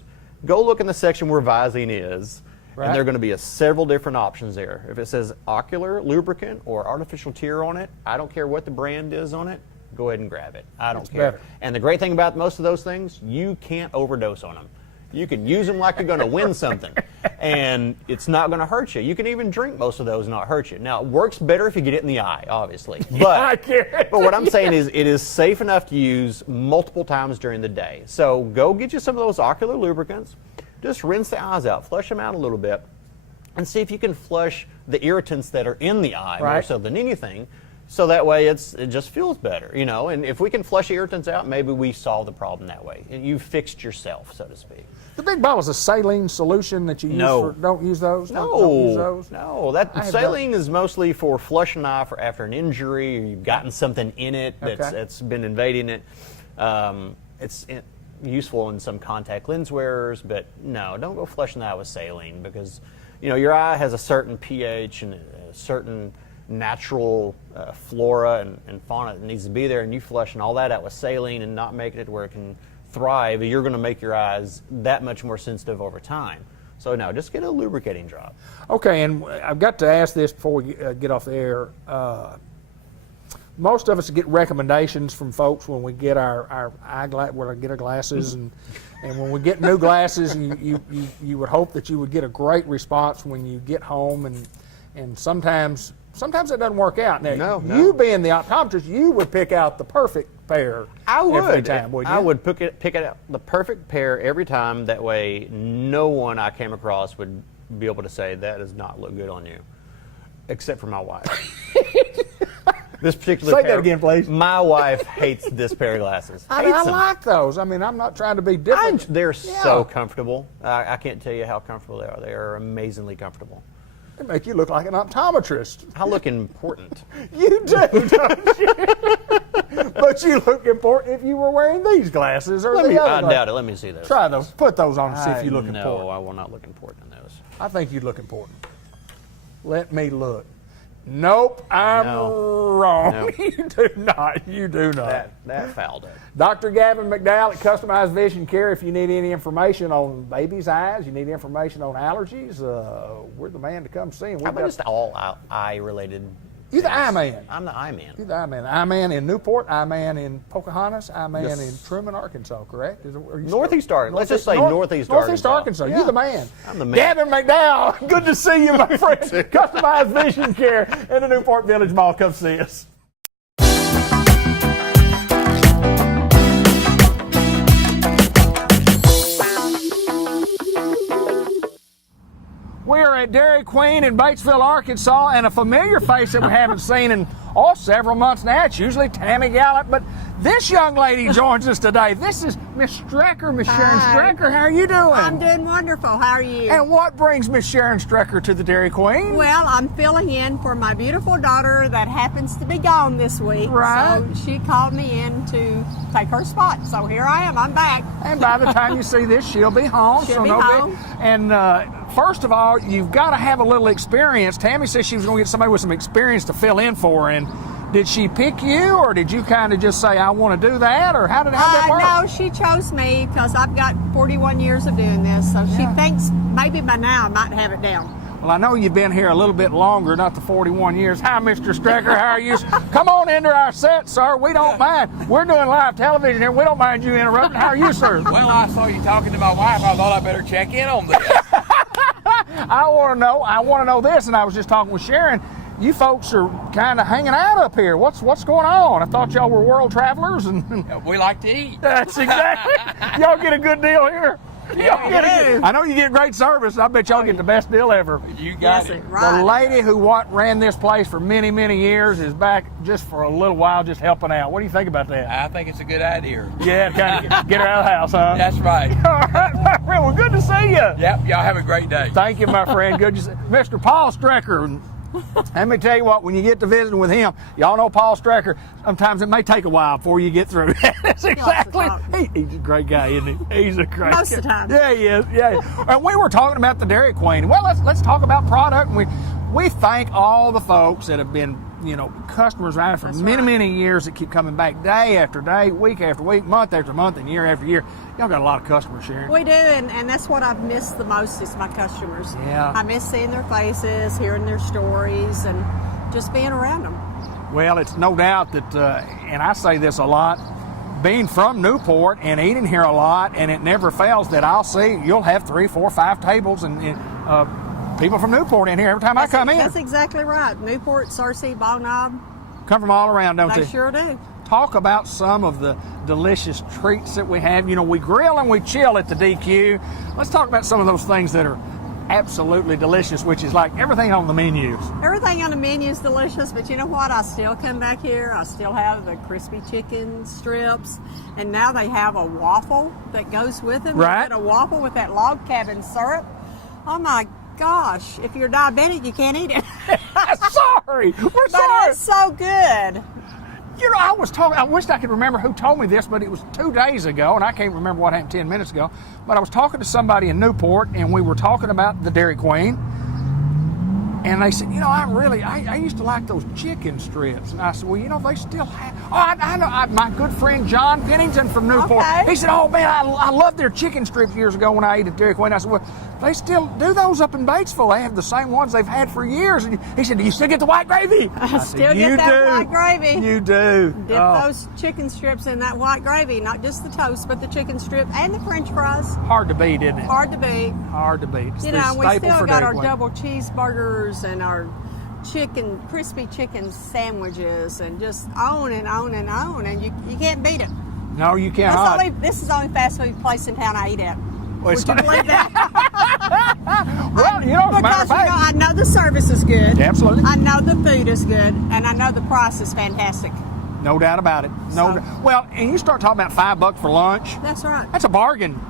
Go look in the section where Visine is, and there are going to be several different options there. If it says ocular lubricant or artificial tear on it, I don't care what the brand is on it, go ahead and grab it. I don't care. Better. And the great thing about most of those things, you can't overdose on them. You can use them like you're going to win something, and it's not going to hurt you. You can even drink most of those and not hurt you. Now, it works better if you get it in the eye, obviously. But what I'm saying is it is safe enough to use multiple times during the day. So go get you some of those ocular lubricants. Just rinse the eyes out, flush them out a little bit, and see if you can flush the irritants that are in the eye more so than anything. So that way it just feels better, and if we can flush irritants out, maybe we solve the problem that way. And you've fixed yourself, so to speak. The big bottles of saline solution that you use don't use those? Don't use those? No, saline is mostly for flushing eye after an injury, or you've gotten something in it that's been invading it. It's useful in some contact lens wearers, but no, don't go flushing the eye with saline, because your eye has a certain pH and a certain natural flora and fauna that needs to be there, and you flushing all that out with saline and not making it where it can thrive, you're going to make your eyes that much more sensitive over time. So no, just get a lubricating job. Okay, and I've got to ask this before we get off the air. Most of us get recommendations from folks when we get our glasses, and when we get new glasses, and you would hope that you would get a great response when you get home, and sometimes it doesn't work out. Now, No. You being the optometrist, you would pick out the perfect pair. I would. Every time, would you? I would pick out the perfect pair every time. That way, no one I came across would be able to say that does not look good on you, except for my wife. This particular Say pair, that again, please. My wife hates this pair of glasses. I Hates them. like those. I mean, I'm not trying to be different. They're so comfortable. I can't tell you how comfortable they are. They are amazingly comfortable. They make you look like an optometrist. I look important. You do, don't you? But you look important if you were wearing these glasses or I the other. doubt it. Let me see those. Try those. Put those on and see if you look No, important. I will not look important in those. I think you look important. Let me look. Nope, I'm wrong. No. You do not. You do not. That fouled it. Dr. Gavin McDowell at Customized Vision Care. If you need any information on babies' eyes, you need information on allergies, we're the man to come see. How about just all eye-related? You're the eye man. I'm the eye man. You're the eye man. Eye man in Newport, eye man in Pocahontas, eye man Yes. in Truman, Arkansas, correct? Northeast Arkansas. Let's just say Northeast Arkansas. Yeah. You're the man. I'm the man. Gavin McDowell, good to see you, my friend. Customized Vision Care in the Newport Village Mall. Come see us. We are at Dairy Queen in Batesville, Arkansas, and a familiar face that we haven't seen in several months now. It's usually Tammy Gallup, but this young lady joins us today. This is Miss Strecker, Miss Sharon Strecker. How are you doing? I'm doing wonderful. How are you? And what brings Miss Sharon Strecker to the Dairy Queen? Well, I'm filling in for my beautiful daughter that happens to be gone this week. Right. So she called me in to take her spot. So here I am. I'm back. And by the time you see this, she'll be home. She'll be home. And first of all, you've got to have a little experience. Tammy said she was going to get somebody with some experience to fill in for her. And did she pick you, or did you kind of just say, I want to do that, or how did that work? No, she chose me because I've got 41 years of doing this. So she thinks maybe by now I might have it down. Well, I know you've been here a little bit longer, not the 41 years. Hi, Mr. Strecker. How are you? Come on into our set, sir. We don't mind. We're doing live television here. We don't mind you interrupting. How are you, sir? Well, I saw you talking to my wife. I thought I better check in on this. I want to know this, and I was just talking with Sharon. You folks are kind of hanging out up here. What's going on? I thought y'all were world travelers, and We like to eat. that's exactly. Y'all get a good deal here. Yeah, I know you get great service. I bet y'all get the best deal ever. You got it. The lady who ran this place for many, many years is back just for a little while, just helping out. What do you think about that? I think it's a good idea. Yeah, kind of get her out of the house, huh? That's right. All right, my friend. Well, good to see you. Yep, y'all have a great day. Thank you, my friend. Good to see Mr. Paul Strecker. Let me tell you what, when you get to visiting with him, y'all know Paul Strecker, sometimes it may take a while before you get through. That's exactly. He's a great guy, isn't he? He's a great guy. Most of the time. Yeah, he is. Yeah. And we were talking about the Dairy Queen. Well, let's talk about product. And we thank all the folks that have been, customers around for many years that keep coming back day after day, week after week, month after month, and year after year. Y'all got a lot of customers, Sharon. We do, and that's what I've missed the most is my customers. Yeah. I miss seeing their faces, hearing their stories, and just being around them. Well, it's no doubt that, and I say this a lot, being from Newport and eating here a lot, and it never fails that you'll have 3, 4, 5 tables and people from Newport in here every time I come in. That's exactly right. Newport, Searcy, Bog Knob. Come from all around, don't they? They sure do. Talk about some of the delicious treats that we have. We grill and we chill at the DQ. Let's talk about some of those things that are absolutely delicious, which is like everything on the menus. Everything on the menu is delicious, but you know what? I still come back here. I still have the crispy chicken strips, and now they have a waffle that goes with it. Right. They get a waffle with that log cabin syrup. Oh my gosh! If you're diabetic, you can't eat it. Sorry, we're but sorry. It's so good. I wished I could remember who told me this, but it was 2 days ago, and I can't remember what happened 10 minutes ago. But I was talking to somebody in Newport, and we were talking about the Dairy Queen. And they said, I used to like those chicken strips. And I said, well, they still have. Oh, I know. My good friend John Pennington from Newport. Okay. He said, oh man, I loved their chicken strips years ago when I ate at Dairy Queen. I said, well, they still do those up in Batesville. They have the same ones they've had for years. And he said, do you still get the white gravy? I still get that white gravy. You do. Dip those chicken strips in that white gravy, not just the toast, but the chicken strip and the French fries. Hard to beat, isn't it? Hard to beat. Hard to beat. It's We still got our double cheeseburgers and our crispy chicken sandwiches, and just on and on and on, and you can't beat it. No, you can't. This is the only fast food place in town I eat at. Well, Would you believe that? Well, as a matter of fact, I know the service is good. Yeah, absolutely. I know the food is good, and I know the price is fantastic. No doubt about it. Well, and you start talking about $5 for lunch. That's right. That's a bargain.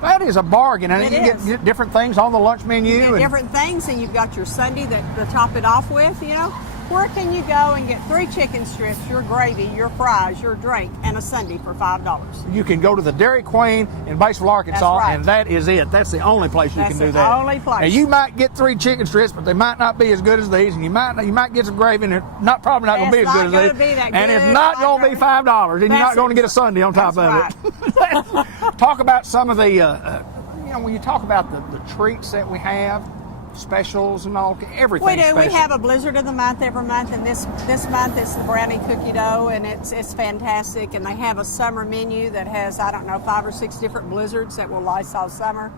That is a bargain. And you get different things on the lunch menu. You get different things, and you've got your Sunday to top it off with, Where can you go and get 3 chicken strips, your gravy, your fries, your drink, and a Sunday for $5? You can go to the Dairy Queen in Batesville, Arkansas, and that is it. That's the only place you can do that. That's the only place. Now, you might get 3 chicken strips, but they might not be as good as these, and you might get some gravy, and they're probably not going to be as good as these. And it's not going to be $5, and you're not going to get a Sunday on top of it. Talk about some of the, when you talk about the treats that we have, specials and all, everything. We do. Special. We have a Blizzard of the Month every month, and this month it's the brownie cookie dough, and it's fantastic. And they have a summer menu that has 5 or 6 different blizzards that will last all summer.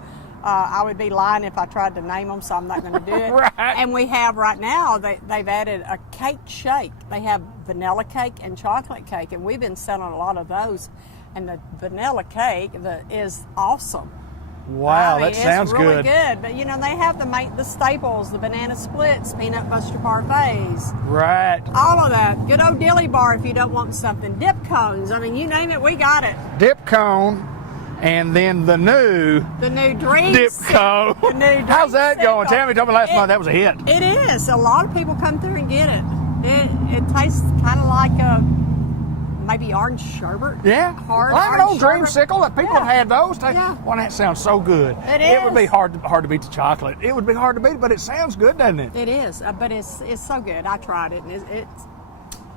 I would be lying if I tried to name them, so I'm not going to do it. Right. And we have right now, they've added a cake shake. They have vanilla cake and chocolate cake, and we've been selling a lot of those. And the vanilla cake is awesome. Wow, that sounds good. It's really good. But they have the staples, the banana splits, peanut butter parfaits. Right. All of that. Good old dilly bar if you don't want something. Dip cones. You name it, we got it. Dip cone, and then the new drink. Dip cone. The new drink. How's that going? Tammy told me last month that was a hit. It is. A lot of people come through and get it. It tastes kind of like maybe orange sherbet. Yeah, hard. Like an old dreamsicle. That people have had those. Yeah. Well, that sounds so good. It would be hard to beat the chocolate. It would be hard to beat, but it sounds good, doesn't it? It is, but it's so good. I tried it, and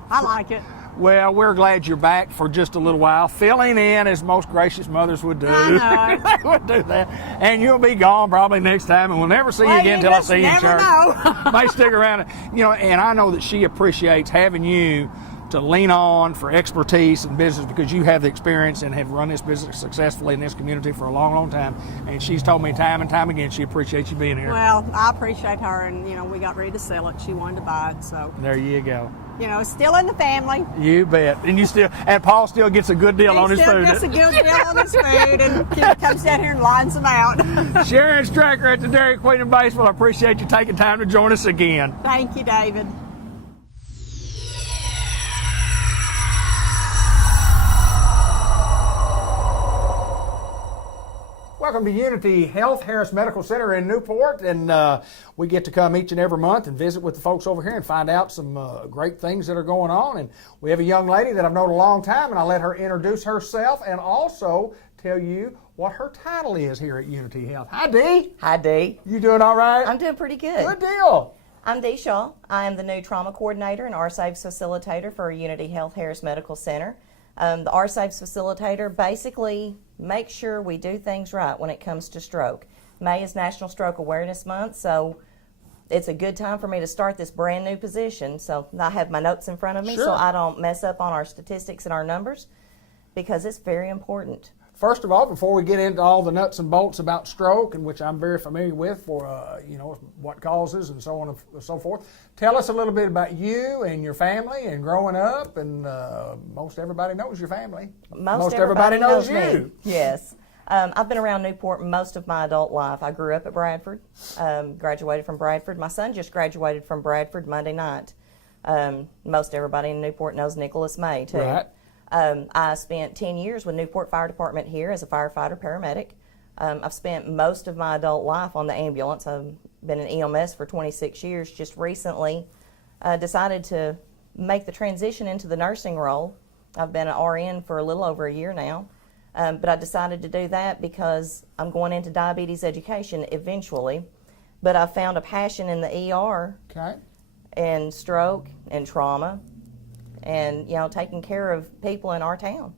I like it. Well, we're glad you're back for just a little while, filling in as most gracious mothers would do. I know. They would do that. And you'll be gone probably next time, and we'll never see you again until I see you in church. Know. May stick around. And I know that she appreciates having you to lean on for expertise in business, because you have the experience and have run this business successfully in this community for a long, long time. And she's told me time and time again she appreciates you being here. Well, I appreciate her, and we got ready to sell it. She wanted to buy it, so there you go. It's still in the family. You bet. And Paul still gets a good deal on his food. He still gets a good deal on his food, and comes down here and lines them out. Sharon Stracker at the Dairy Queen in Batesville, I appreciate you taking time to join us again. Thank you, David. Welcome to Unity Health Harris Medical Center in Newport, and we get to come each and every month and visit with the folks over here and find out some great things that are going on. And we have a young lady that I've known a long time, and I'll let her introduce herself and also tell you what her title is here at Unity Health. Hi, Dee. Hi, Dee. You doing all right? I'm doing pretty good. Good deal. I'm Dee Shaw. I am the new trauma coordinator and RSAVES facilitator for Unity Health Harris Medical Center. The RSAVES facilitator basically makes sure we do things right when it comes to stroke. May is National Stroke Awareness Month, so it's a good time for me to start this brand new position. So I have my notes in front of me so I don't mess up on our statistics and our numbers, because it's very important. First of all, before we get into all the nuts and bolts about stroke, and which I'm very familiar with for what causes and so on and so forth, tell us a little bit about you and your family and growing up. And most everybody knows your family. Most everybody knows you. Me. Yes. I've been around Newport most of my adult life. I grew up at Bradford, graduated from Bradford. My son just graduated from Bradford Monday night. Most everybody in Newport knows Nicholas May, too. Right. I spent 10 years with Newport Fire Department here as a firefighter paramedic. I've spent most of my adult life on the ambulance. I've been in EMS for 26 years. Just recently decided to make the transition into the nursing role. I've been an RN for a little over a year now, but I decided to do that because I'm going into diabetes education eventually. but I found a passion in the ER Okay. and stroke and trauma and, taking care of people in our town.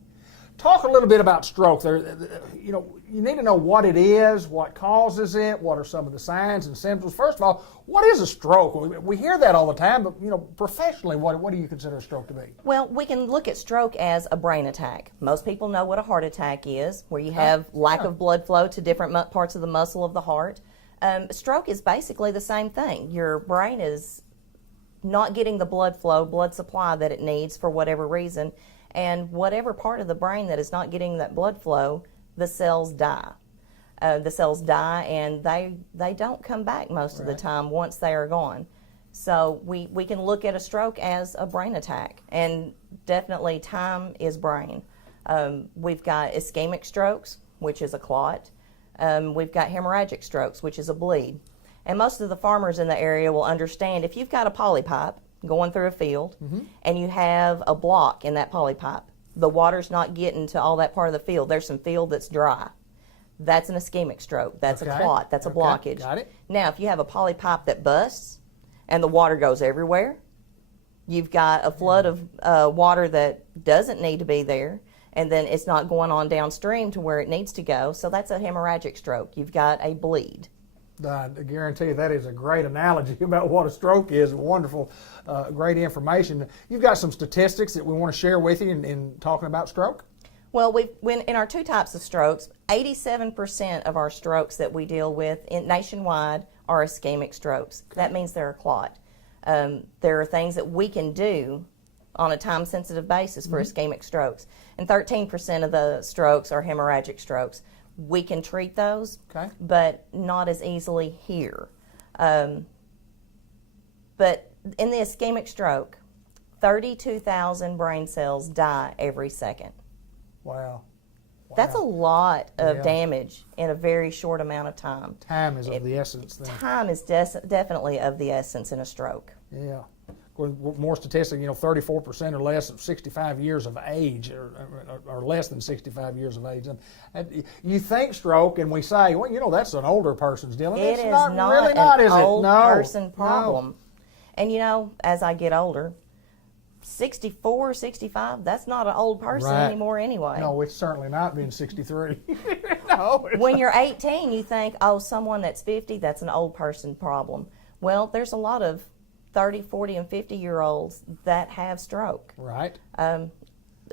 Talk a little bit about stroke. You need to know what it is, what causes it, what are some of the signs and symptoms. First of all, what is a stroke? We hear that all the time, but professionally, what do you consider a stroke to be? Well, we can look at stroke as a brain attack. Most people know what a heart attack is, where you have lack of blood flow to different parts of the muscle of the heart. Stroke is basically the same thing. Your brain is not getting the blood supply that it needs for whatever reason, and whatever part of the brain that is not getting that blood flow, the cells die. The cells die, and they don't come back most of the time once they are gone. So we can look at a stroke as a brain attack, and definitely time is brain. We've got ischemic strokes, which is a clot. We've got hemorrhagic strokes, which is a bleed. And most of the farmers in the area will understand if you've got a polypipe going through a field and you have a block in that polypipe, the water's not getting to all that part of the field. There's some field that's dry. That's an ischemic stroke. That's a clot. That's a blockage. Got it. Now, if you have a polypipe that busts and the water goes everywhere, you've got a flood of water that doesn't need to be there, and then it's not going on downstream to where it needs to go. So that's a hemorrhagic stroke. You've got a bleed. I guarantee you that is a great analogy about what a stroke is. Wonderful, great information. You've got some statistics that we want to share with you in talking about stroke? Well, in our two types of strokes, 87% of our strokes that we deal with nationwide are ischemic strokes. That means they're a clot. There are things that we can do on a time-sensitive basis for ischemic strokes. And 13% of the strokes are hemorrhagic strokes. We can treat those, but not as easily here. But in the ischemic stroke, 32,000 brain cells die every second. Wow. That's a lot of damage in a very short amount of time. Time is of the essence then. Time is definitely of the essence in a stroke. Yeah. More statistics, 34% or less of 65 years of age, or less than 65 years of age. And you think stroke, and we say, well, that's an older person's deal. It is not not an an old No. person problem. And as I get older, 64, 65, that's not an old person anymore anyway. No, it's certainly not being 63. No. When you're 18, you think, someone that's 50, that's an old person problem. Well, there's a lot of 30, 40, and 50-year-olds that have stroke. Right.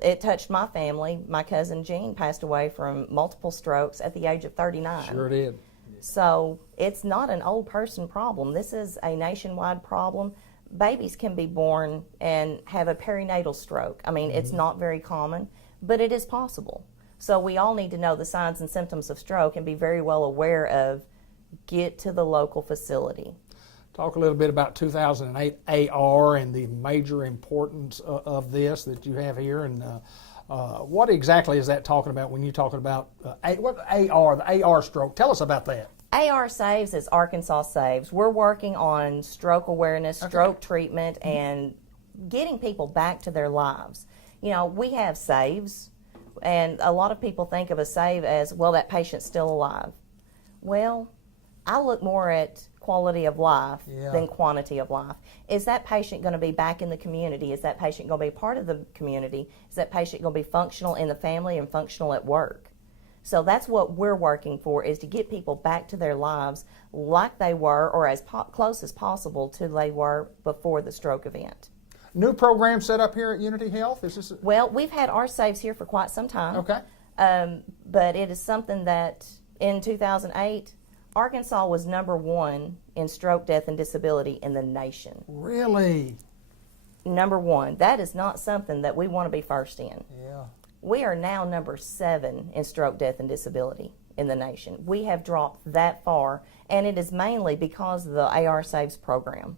It touched my family. My cousin Jean passed away from multiple strokes at the age of 39. Sure did. So it's not an old person problem. This is a nationwide problem. Babies can be born and have a perinatal stroke. I mean, it's not very common, but it is possible. So we all need to know the signs and symptoms of stroke and be very well aware of get to the local facility. Talk a little bit about 2008 AR and the major importance of this that you have here, and what exactly is that talking about when you're talking about what AR, the AR stroke? Tell us about that. AR Saves is Arkansas Saves. We're working on stroke awareness, stroke treatment, and getting people back to their lives. We have saves, and a lot of people think of a save as, well, that patient's still alive. Well, I look more at quality of life than quantity of life. Is that patient going to be back in the community? Is that patient going to be part of the community? Is that patient going to be functional in the family and functional at work? So that's what we're working for, is to get people back to their lives like they were, or as close as possible to they were before the stroke event. New program set up here at Unity Health? Is this Well, we've had our saves here for quite some time. Okay. But it is something that in 2008, Arkansas was #1 in stroke, death, and disability in the nation. Really? #1. That is not something that we want to be first in. Yeah. We are now #7 in stroke, death, and disability in the nation. We have dropped that far, and it is mainly because of the AR Saves program,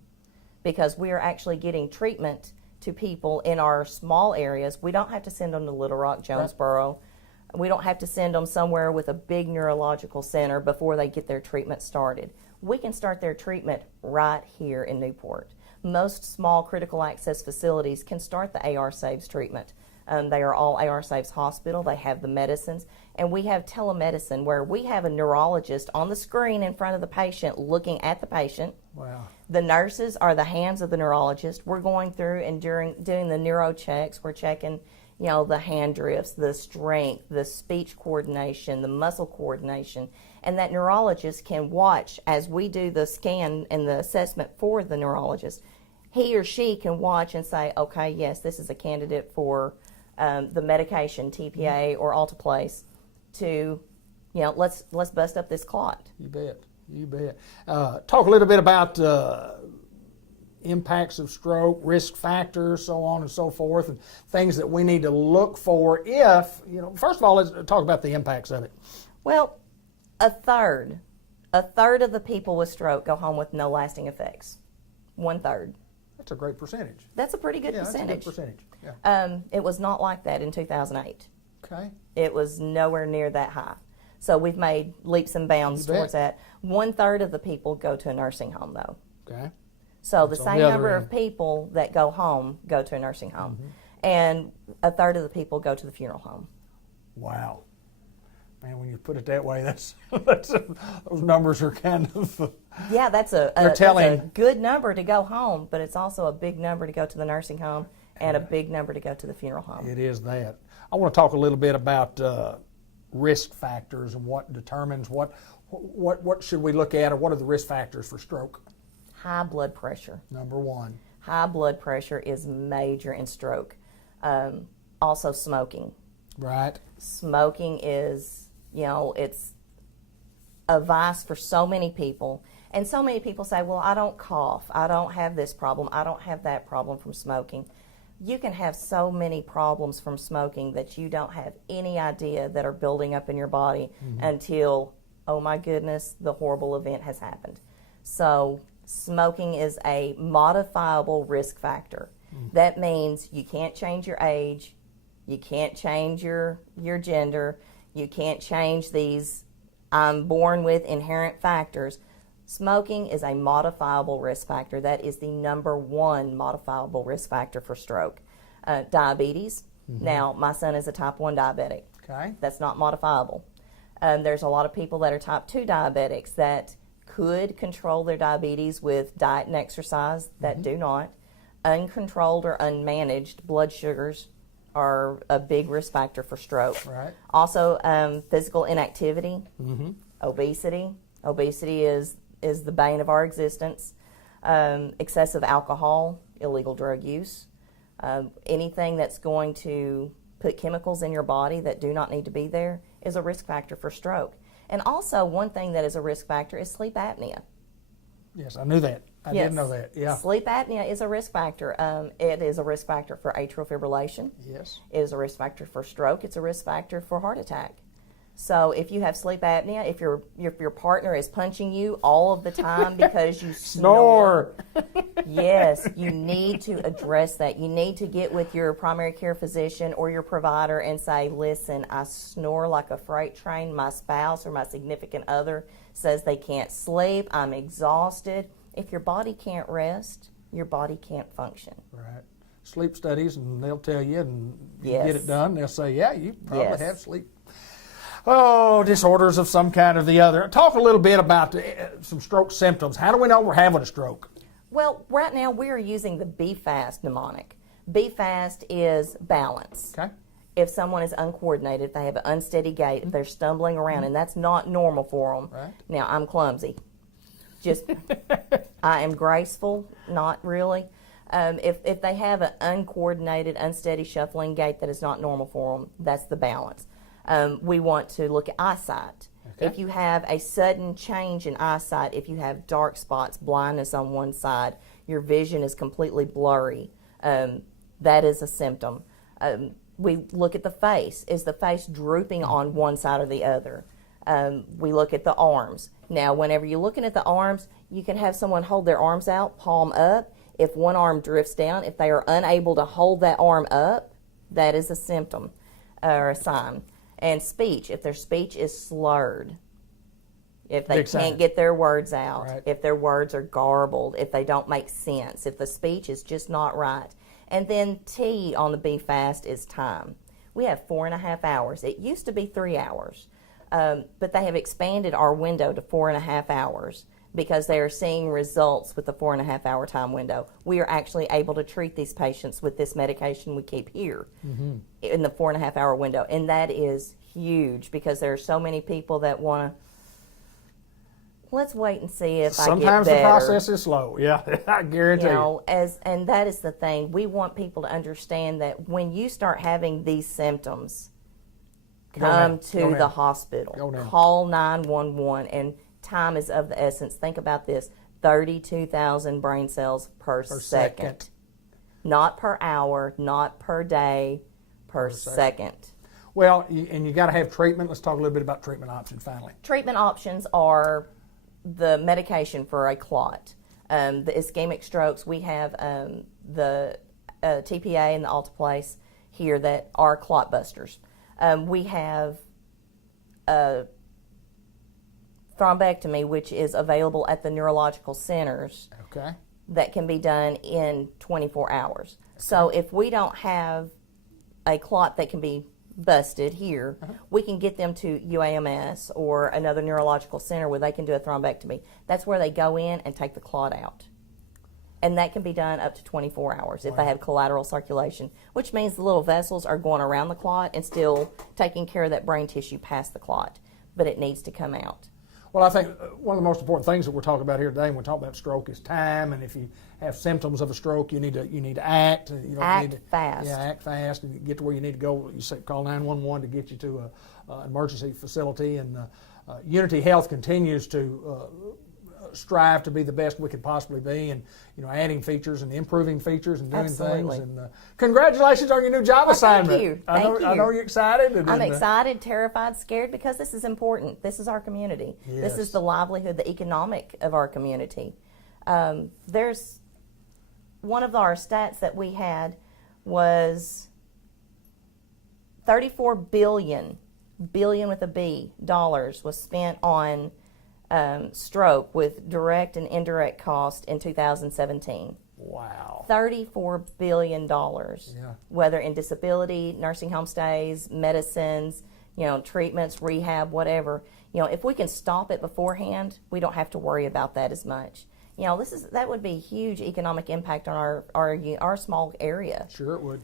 because we are actually getting treatment to people in our small areas. We don't have to send them to Little Rock, Jonesboro. We don't have to send them somewhere with a big neurological center before they get their treatment started. We can start their treatment right here in Newport. Most small critical access facilities can start the AR Saves treatment. They are all AR Saves Hospital. They have the medicines, And we have telemedicine where we have a neurologist on the screen in front of the patient looking at the patient. Wow. The nurses are the hands of the neurologist. We're going through and doing the neuro checks. We're checking, the hand drifts, the strength, the speech coordination, the muscle coordination. And that neurologist can watch as we do the scan and the assessment for the neurologist. He or she can watch and say, okay, yes, this is a candidate for the medication, TPA or Alteplase, to, let's bust up this clot. You bet. You bet. Talk a little bit about impacts of stroke, risk factors, so on and so forth, and things that we need to look for if, first of all, let's talk about the impacts of it. Well, a third of the people with stroke go home with no lasting effects. 1/3. That's a great percentage. That's a pretty good percentage. That's a good percentage. Yeah. It was not like that in 2008. Okay. It was nowhere near that high. So we've made leaps and bounds towards that. 1/3 of the people go to a nursing home, though. Okay. So That's the on same the other number end. of people that go home go to a nursing home. And 1/3 of the people go to the funeral home. Wow. Man, when you put it that way, those numbers are kind of... Yeah, that's a good number to go home, but it's also a big number to go to the nursing home and a big number to go to the funeral home. It is that. I want to talk a little bit about risk factors and what determines what should we look at, or what are the risk factors for stroke? High blood pressure. Number one. High blood pressure is major in stroke. Also smoking. Right. Smoking is, it's a vice for so many people. And so many people say, well, I don't cough. I don't have this problem. I don't have that problem from smoking. You can have so many problems from smoking that you don't have any idea that are building up in your body until, oh my goodness, the horrible event has happened. So smoking is a modifiable risk factor. That means you can't change your age, you can't change your gender, you can't change these I'm born with inherent factors. Smoking is a modifiable risk factor. That is the number one modifiable risk factor for stroke. Diabetes. Now, my son is a type 1 diabetic. Okay. That's not modifiable. There's a lot of people that are type 2 diabetics that could control their diabetes with diet and exercise that do not. Uncontrolled or unmanaged blood sugars are a big risk factor for stroke. Right. Also, physical inactivity, obesity. Obesity is the bane of our existence. Excessive alcohol, illegal drug use, anything that's going to put chemicals in your body that do not need to be there is a risk factor for stroke. And also, one thing that is a risk factor is sleep apnea. Yes, I knew that. I did know that. Yeah. Sleep apnea is a risk factor. It is a risk factor for atrial fibrillation. Yes. It is a risk factor for stroke. It's a risk factor for heart attack. So if you have sleep apnea, if your partner is punching you all of the time because you snore, yes, you need to address that. You need to get with your primary care physician or your provider and say, listen, I snore like a freight train. My spouse or my significant other says they can't sleep. I'm exhausted. If your body can't rest, your body can't function. Right. Sleep studies, and they'll tell you, and you Yes. get it done. They'll say, yeah, you probably Yes. have sleep. Oh, disorders of some kind or the other. Talk a little bit about some stroke symptoms. How do we know we're having a stroke? Well, right now we are using the Be Fast mnemonic. Be Fast is balance. Okay. If someone is uncoordinated, if they have an unsteady gait, if they're stumbling around, and that's not normal for them. Right. Now, I'm clumsy. I am graceful, not really. If they have an uncoordinated, unsteady, shuffling gait that is not normal for them, that's the balance. We want to look at eyesight. Okay. If you have a sudden change in eyesight, if you have dark spots, blindness on one side, your vision is completely blurry, that is a symptom. We look at the face. Is the face drooping on one side or the other? We look at the arms. Now, whenever you're looking at the arms, you can have someone hold their arms out, palm up. If one arm drifts down, if they are unable to hold that arm up, that is a symptom or a sign. And speech, if their speech is slurred, if they can't get their words out, Right. if their words are garbled, if they don't make sense, if the speech is just not right. And then T on the Be Fast is time. We have 4.5 hours. It used to be 3 hours, but they have expanded our window to 4.5 hours because they are seeing results with the 4.5 hour time window. We are actually able to treat these patients with this medication we keep here in the 4.5 hour window, and that is huge because there are so many people that want to. Let's wait and see if I get better. Sometimes the process is slow. Yeah, I guarantee you. And that is the thing. We want people to understand that when you start having these symptoms, come to the hospital. Call 911, and time is of the essence. Think about this: 32,000 brain cells per second. Not per hour, not per day, per second. Well, and you got to have treatment. Let's talk a little bit about treatment options finally. Treatment options are the medication for a clot. The ischemic strokes, we have the TPA and the alteplase here that are clot busters. We have thrombectomy, which is available at the neurological centers. Okay. That can be done in 24 hours. Okay. So if we don't have a clot that can be busted here, we can get them to UAMS or another neurological center where they can do a thrombectomy. That's where they go in and take the clot out. And that can be done up to 24 hours if they have collateral circulation, which means the little vessels are going around the clot and still taking care of that brain tissue past the clot, but it needs to come out. Well, I think one of the most important things that we're talking about here today when we talk about stroke is time. And if you have symptoms of a stroke, you need to act. You don't act need to, fast. Yeah, act fast and get to where you need to go. You say, call 911 to get you to an emergency facility. And Unity Health continues to strive to be the best we could possibly be, and adding features and improving features and doing things. And congratulations on your new job assignment. Thank you. I know you're excited. I'm excited, terrified, scared because this is important. This is our community. Yes. This is the livelihood, the economic of our community. There's one of our stats that we had was $34 billion with a B, dollars was spent on stroke with direct and indirect cost in 2017. Wow. $34 billion, Yeah. whether in disability, nursing home stays, medicines, treatments, rehab, whatever. If we can stop it beforehand, we don't have to worry about that as much. That would be a huge economic impact on our small area. Sure it would.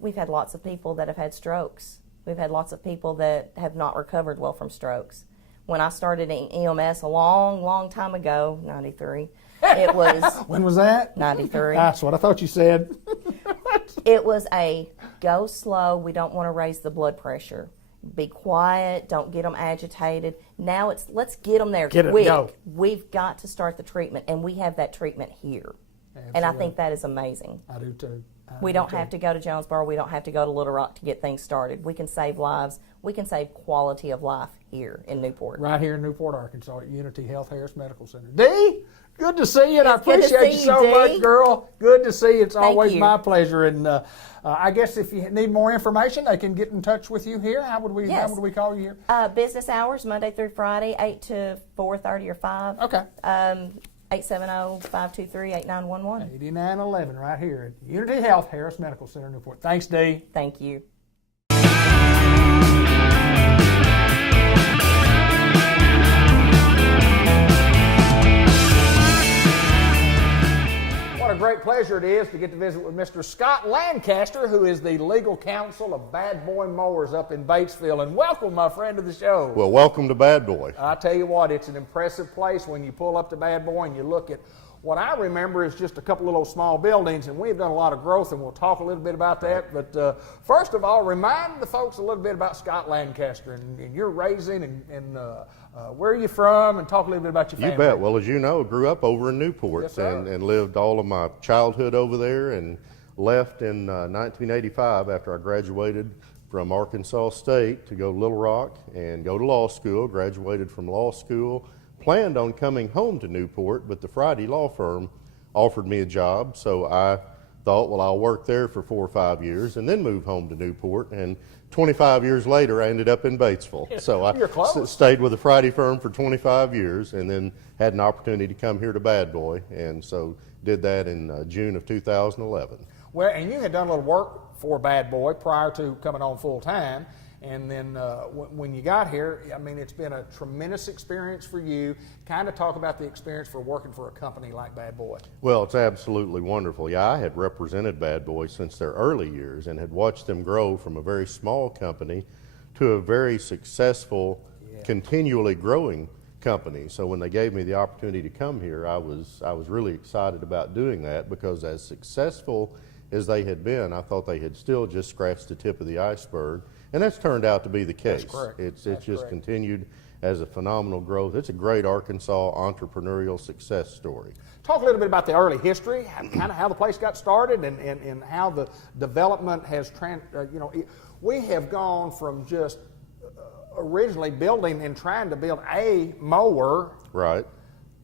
We've had lots of people that have had strokes. We've had lots of people that have not recovered well from strokes. When I started in EMS a long, long time ago, 93, it was... When was that? 93. That's what I thought you said. It was a go slow, we don't want to raise the blood pressure. Be quiet, don't get them agitated. Now it's let's get them there quick. Go. We've got to start the treatment, and we have that treatment here. Absolutely. And I think that is amazing. I do too. We don't have to go to Jonesboro. We don't have to go to Little Rock to get things started. We can save lives. We can save quality of life here in Newport. Right here in Newport, Arkansas at Unity Health Harris Medical Center. Dee, good to see you, and I It's good to appreciate see you so you, much, Dee. girl. Good to see you. It's Thank always you. my pleasure. And I guess if you need more information, they can get in touch with you here. How would we call you here? Business hours, Monday through Friday, 8 to 4:30 or 5. Okay. 870-523-8911. 8911 right here at Unity Health Harris Medical Center, Newport. Thanks, Dee. Thank you. What a great pleasure it is to get to visit with Mr. Scott Lancaster, who is the legal counsel of Bad Boy Mowers up in Batesville. And welcome, my friend, to the show. Well, welcome to Bad Boy. I tell you what, it's an impressive place when you pull up to Bad Boy and you look at what I remember is just a couple of little small buildings, and we've done a lot of growth, and we'll talk a little bit about that. But first of all, remind the folks a little bit about Scott Lancaster and your raising and where are you from, and talk a little bit about your family. You bet. Well, as you know, I grew up over in Newport. Yes, sir. and lived all of my childhood over there, and left in 1985 after I graduated from Arkansas State to go to Little Rock and go to law school. Graduated from law school. Planned on coming home to Newport, but the Friday law firm offered me a job, so I thought, well, I'll work there for 4 or 5 years and then move home to Newport. And 25 years later, I ended up in Batesville. So I stayed with the Friday firm for 25 years and then had an opportunity to come here to Bad Boy, and so did that in June of 2011. Well, and you had done a little work for Bad Boy prior to coming on full time. And then when you got here, I mean, it's been a tremendous experience for you. Kind of talk about the experience for working for a company like Bad Boy. Well, it's absolutely wonderful. Yeah, I had represented Bad Boy since their early years and had watched them grow from a very small company to a very successful, continually growing company. So when they gave me the opportunity to come here, I was really excited about doing that, because as successful as they had been, I thought they had still just scratched the tip of the iceberg. And that's turned out to be the case. That's correct. It's That's just correct. continued as a phenomenal growth. It's a great Arkansas entrepreneurial success story. Talk a little bit about the early history, kind of how the place got started, and how the development has, we have gone from just originally building and trying to build a mower. Right.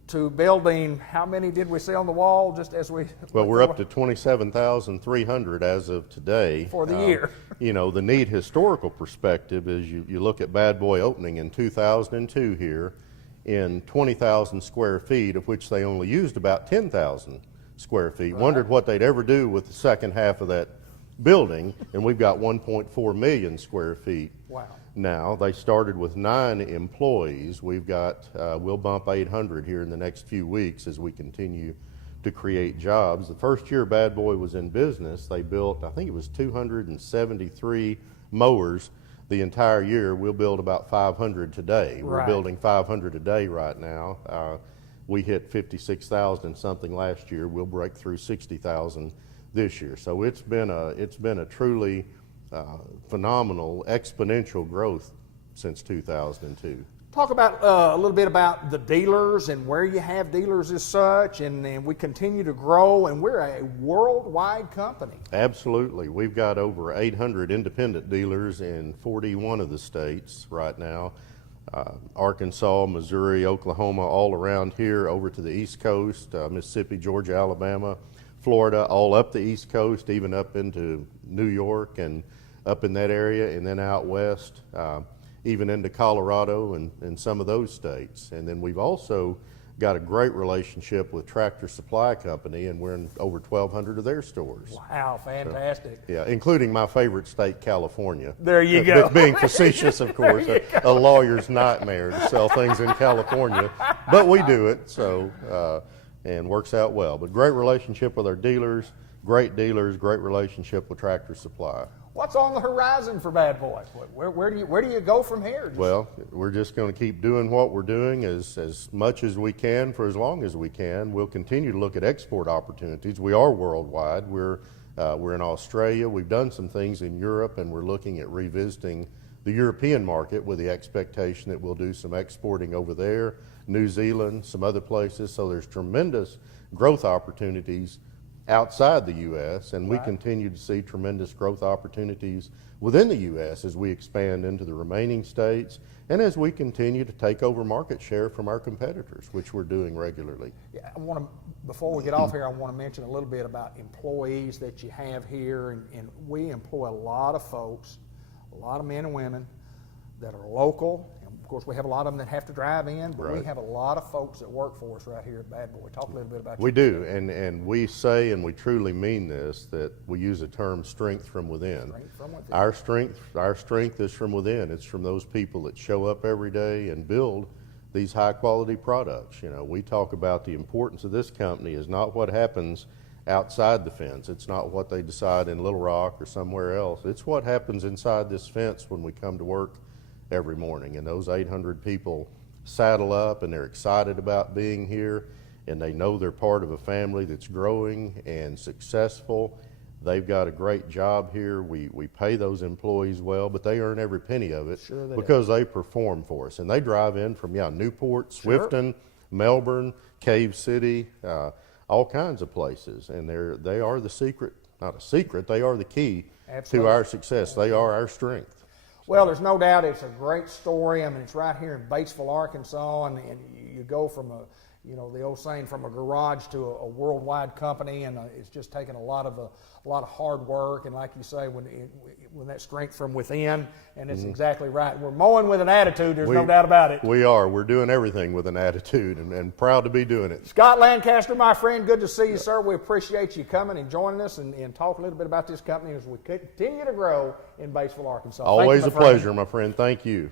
To building, how many did we see on the wall just as we... Well, we're up to 27,300 as of today. For the year. You know, the neat historical perspective is you look at Bad Boy opening in 2002 here in 20,000 square feet, of which they only used about 10,000 square feet. Right. Wondered what they'd ever do with the second half of that building, and we've got 1.4 million square feet. Wow. Now, they started with 9 employees. We've got, we'll bump 800 here in the next few weeks as we continue to create jobs. The first year Bad Boy was in business, they built, I think it was 273 mowers the entire year. We'll build about 500 today. Right. We're building 500 a day right now. We hit 56,000 something last year. We'll break through 60,000 this year. So it's been a truly phenomenal exponential growth since 2002. Talk about a little bit about the dealers and where you have dealers as such, and we continue to grow, and we're a worldwide company. Absolutely. We've got over 800 independent dealers in 41 of the states right now. Arkansas, Missouri, Oklahoma, all around here, over to the East Coast, Mississippi, Georgia, Alabama, Florida, all up the East Coast, even up into New York and up in that area, and then out west, even into Colorado and some of those states. And then we've also got a great relationship with Tractor Supply Company, and we're in over 1,200 of their stores. Wow, fantastic. So, yeah, including my favorite state, California. There you go. Being facetious, of course, a lawyer's nightmare to sell things in California, but we do it, so, and works out well. But great relationship with our dealers, great relationship with Tractor Supply. What's on the horizon for Bad Boy? Where do you go from here? Well, we're just going to keep doing what we're doing as much as we can for as long as we can. We'll continue to look at export opportunities. We are worldwide. We're in Australia. We've done some things in Europe, and we're looking at revisiting the European market with the expectation that we'll do some exporting over there, New Zealand, some other places. So there's tremendous growth opportunities outside the U.S., and we continue to see tremendous growth opportunities within the U.S. as we expand into the remaining states and as we continue to take over market share from our competitors, which we're doing regularly. Yeah, before we get off here, I want to mention a little bit about employees that you have here, and we employ a lot of folks, a lot of men and women that are local. Of course, we have a lot of them that have to drive in, but we have a lot of folks that work for us right here at Bad Boy. Talk a little bit about We do, and we say, and we truly mean this, that we use the term strength from within. Strength from within. Our strength is from within. It's from those people that show up every day and build these high quality products. You know, we talk about the importance of this company is not what happens outside the fence. It's not what they decide in Little Rock or somewhere else. It's what happens inside this fence when we come to work every morning. And those 800 people saddle up, and they're excited about being here, and they know they're part of a family that's growing and successful. They've got a great job here. We pay those employees well, but they earn every penny of it because they perform for us. And they drive in from Newport, Swifton, Melbourne, Cave City, all kinds of places. And they are the secret, not a secret, they are the key to our success. They are our strength. Well, there's no doubt it's a great story. I mean, it's right here in Batesville, Arkansas, and you go from you know, the old saying, from a garage to a worldwide company, and it's just taken a lot of hard work, and like you say, when that strength from within, and it's exactly right. We're mowing with an attitude. There's no doubt about it. We are. We're doing everything with an attitude, and proud to be doing it. Scott Lancaster, my friend, good to see you, sir. We appreciate you coming and joining us and talk a little bit about this company as we continue to grow in Batesville, Arkansas. Always a pleasure, my friend. Thank you.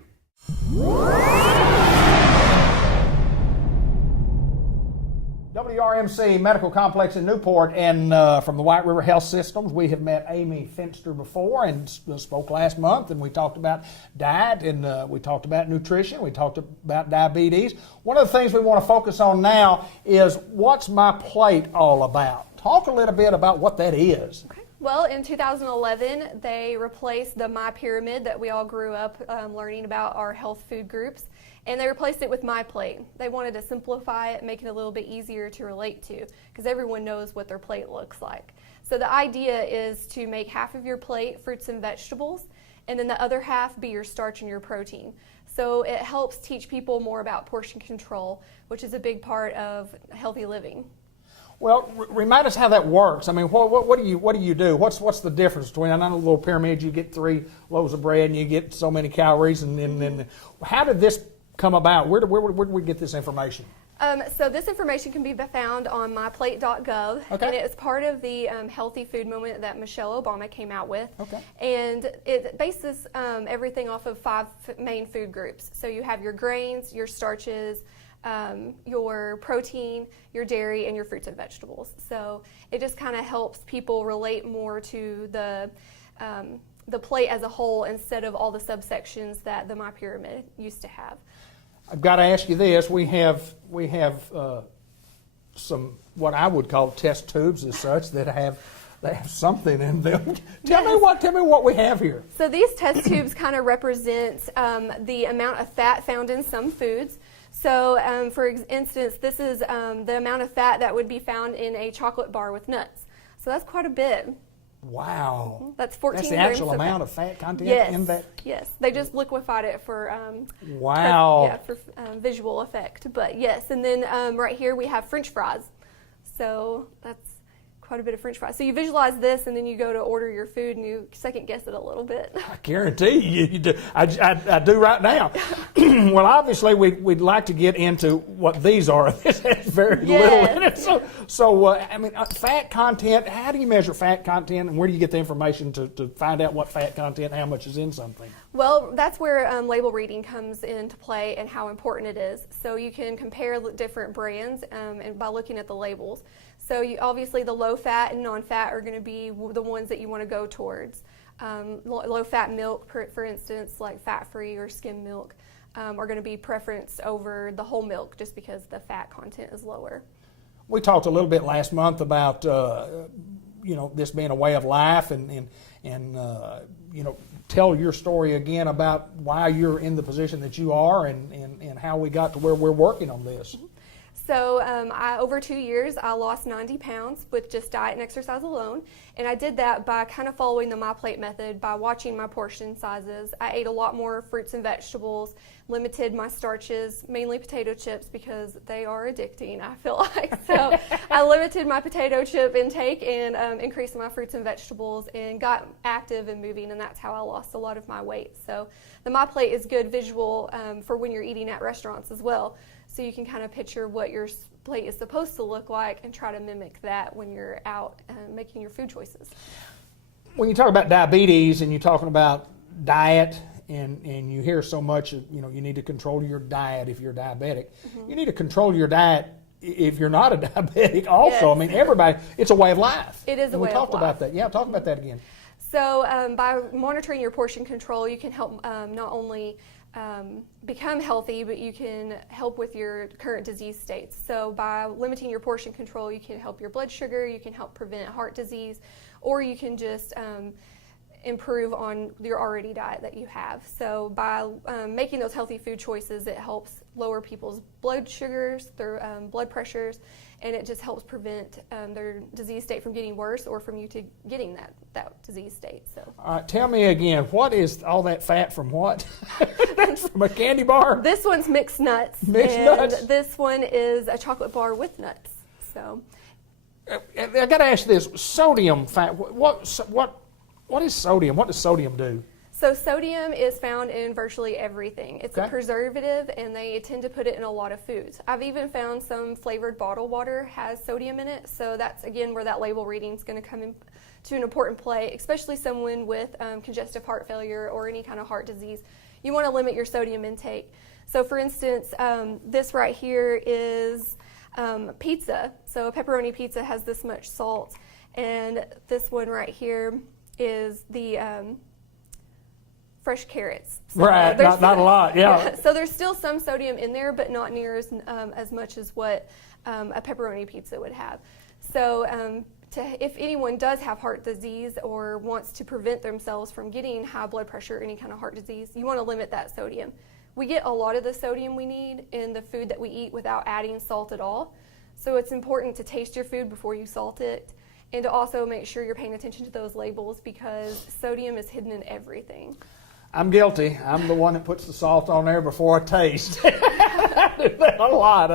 WRMC Medical Complex in Newport, and from the White River Health Systems, we have met Amy Finster before and spoke last month, and we talked about diet, and we talked about nutrition, we talked about diabetes. One of the things we want to focus on now is what's my plate all about? Talk a little bit about what that is. Okay. Well, in 2011, they replaced the My Pyramid that we all grew up learning about, our health food groups, and they replaced it with My Plate. They wanted to simplify it, make it a little bit easier to relate to, because everyone knows what their plate looks like. So the idea is to make half of your plate fruits and vegetables, and then the other half be your starch and your protein. So it helps teach people more about portion control, which is a big part of healthy living. Well, remind us how that works. I mean, what do you do? What's the difference between, I know a little pyramid, you get 3 loaves of bread and you get so many calories, and then how did this come about? Where did we get this information? So this information can be found on myplate.gov, and it's part of the healthy food movement that Michelle Obama came out with. And it bases everything off of 5 main food groups. So you have your grains, your starches, your protein, your dairy, and your fruits and vegetables. So it just kind of helps people relate more to the plate as a whole instead of all the subsections that the My Pyramid used to have. I've got to ask you this: we have some what I would call test tubes as such that have something in them. Tell me what we have here. So these test tubes kind of represent the amount of fat found in some foods. So, for instance, this is the amount of fat that would be found in a chocolate bar with nuts. So that's quite a bit. Wow. That's 14 That's the grams actual of amount of fat content in that? Yes. They just liquefied it for wow. for visual effect. But yes, and then right here we have French fries. So that's quite a bit of French fries. So you visualize this, and then you go to order your food, and you second guess it a little bit. I guarantee you do. I do right now. Well, obviously, we'd like to get into what these are. This has very little in it. So I mean, fat content, how do you measure fat content, and where do you get the information to find out what fat content, how much is in something? Well, that's where label reading comes into play and how important it is. So you can compare different brands and by looking at the labels. So obviously the low fat and non-fat are going to be the ones that you want to go towards. Low fat milk, for instance, like fat-free or skim milk, are going to be preferenced over the whole milk just because the fat content is lower. We talked a little bit last month about this being a way of life, and tell your story again about why you're in the position that you are, and how we got to where we're working on this. So over 2 years, I lost 90 pounds with just diet and exercise alone. And I did that by kind of following the My Plate method, by watching my portion sizes. I ate a lot more fruits and vegetables, limited my starches, mainly potato chips because they are addicting, I feel like. So I limited my potato chip intake and increased my fruits and vegetables and got active and moving, and that's how I lost a lot of my weight. So the My Plate is good visual for when you're eating at restaurants as well. So you can kind of picture what your plate is supposed to look like and try to mimic that when you're out making your food choices. When you talk about diabetes and you're talking about diet, and you hear so much, you need to control your diet if you're diabetic. Mm-hmm. You need to control your diet if you're not a diabetic also. Yes. I mean, everybody, it's a way of life. It is a way of life. We talked about that. Yeah, talk about that again. So by monitoring your portion control, you can help not only become healthy, but you can help with your current disease states. So by limiting your portion control, you can help your blood sugar, you can help prevent heart disease, or you can just improve on your already diet that you have. So by making those healthy food choices, it helps lower people's blood sugars, their blood pressures, and it just helps prevent their disease state from getting worse or from you to getting that disease state. So, all right, tell me again, what is all that fat from what? From a candy bar? This one's mixed nuts. Mixed and nuts? This one is a chocolate bar with nuts. So, I got to ask this: sodium fat. What is sodium? What does sodium do? So sodium is found in virtually everything. It's Okay. a preservative, and they tend to put it in a lot of foods. I've even found some flavored bottled water has sodium in it, so that's, again, where that label reading is going to come into an important play, especially someone with congestive heart failure or any kind of heart disease. You want to limit your sodium intake. So, for instance, this right here is pizza. So a pepperoni pizza has this much salt, and this one right here is the fresh carrots. So right, not a lot, yeah. So there's still some sodium in there, but not near as much as what a pepperoni pizza would have. So if anyone does have heart disease or wants to prevent themselves from getting high blood pressure or any kind of heart disease, you want to limit that sodium. We get a lot of the sodium we need in the food that we eat without adding salt at all. So it's important to taste your food before you salt it, and to also make sure you're paying attention to those labels, because sodium is hidden in everything. I'm guilty. I'm the one that puts the salt on there before I taste. I do that a lot.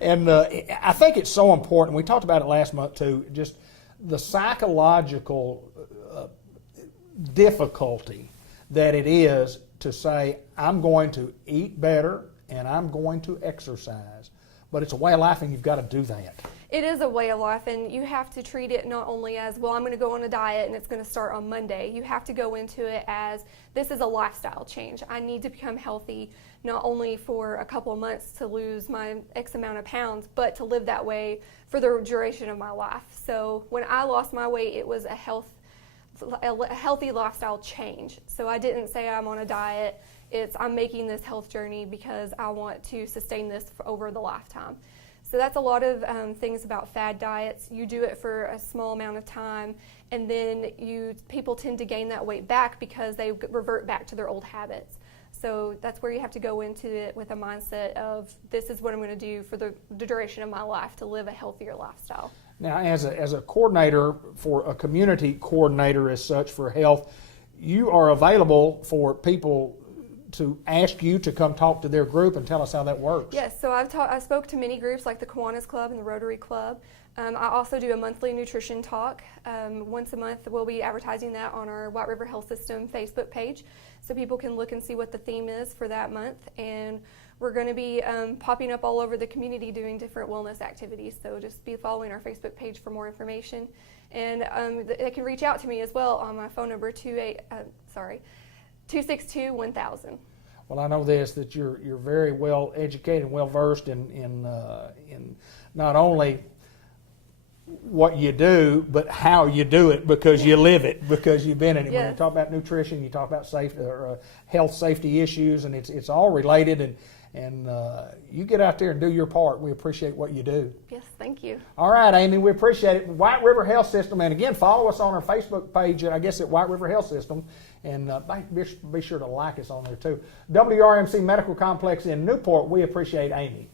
And I think it's so important. We talked about it last month too, just the psychological difficulty that it is to say, I'm going to eat better and I'm going to exercise. But it's a way of life, and you've got to do that. It is a way of life, and you have to treat it not only as, well, I'm going to go on a diet and it's going to start on Monday. You have to go into it as, this is a lifestyle change. I need to become healthy, not only for a couple of months to lose my X amount of pounds, but to live that way for the duration of my life. So when I lost my weight, it was a healthy lifestyle change. So I didn't say I'm on a diet. I'm making this health journey because I want to sustain this over the lifetime. So that's a lot of things about fad diets. You do it for a small amount of time, and then people tend to gain that weight back because they revert back to their old habits. So that's where you have to go into it with a mindset of, this is what I'm going to do for the duration of my life to live a healthier lifestyle. Now, as a coordinator, for a community coordinator as such for health, you are available for people to ask you to come talk to their group, and tell us how that works. Yes, so I spoke to many groups like the Kiwanis Club and the Rotary Club. I also do a monthly nutrition talk. Once a month, we'll be advertising that on our White River Health System Facebook page, so people can look and see what the theme is for that month. And we're going to be popping up all over the community doing different wellness activities, so just be following our Facebook page for more information. And they can reach out to me as well on my phone number, 262-1000. Well, I know this, that you're very well educated and well versed in not only what you do, but how you do it, because you live it, because you've been in it. Yes. When you talk about nutrition, you talk about safety or health safety issues, and it's all related. And you get out there and do your part. We appreciate what you do. Yes, thank you. All right, Amy, we appreciate it. White River Health System, and again, follow us on our Facebook page, I guess, at White River Health System, and be sure to like us on there too. WRMC Medical Complex in Newport, we appreciate Amy.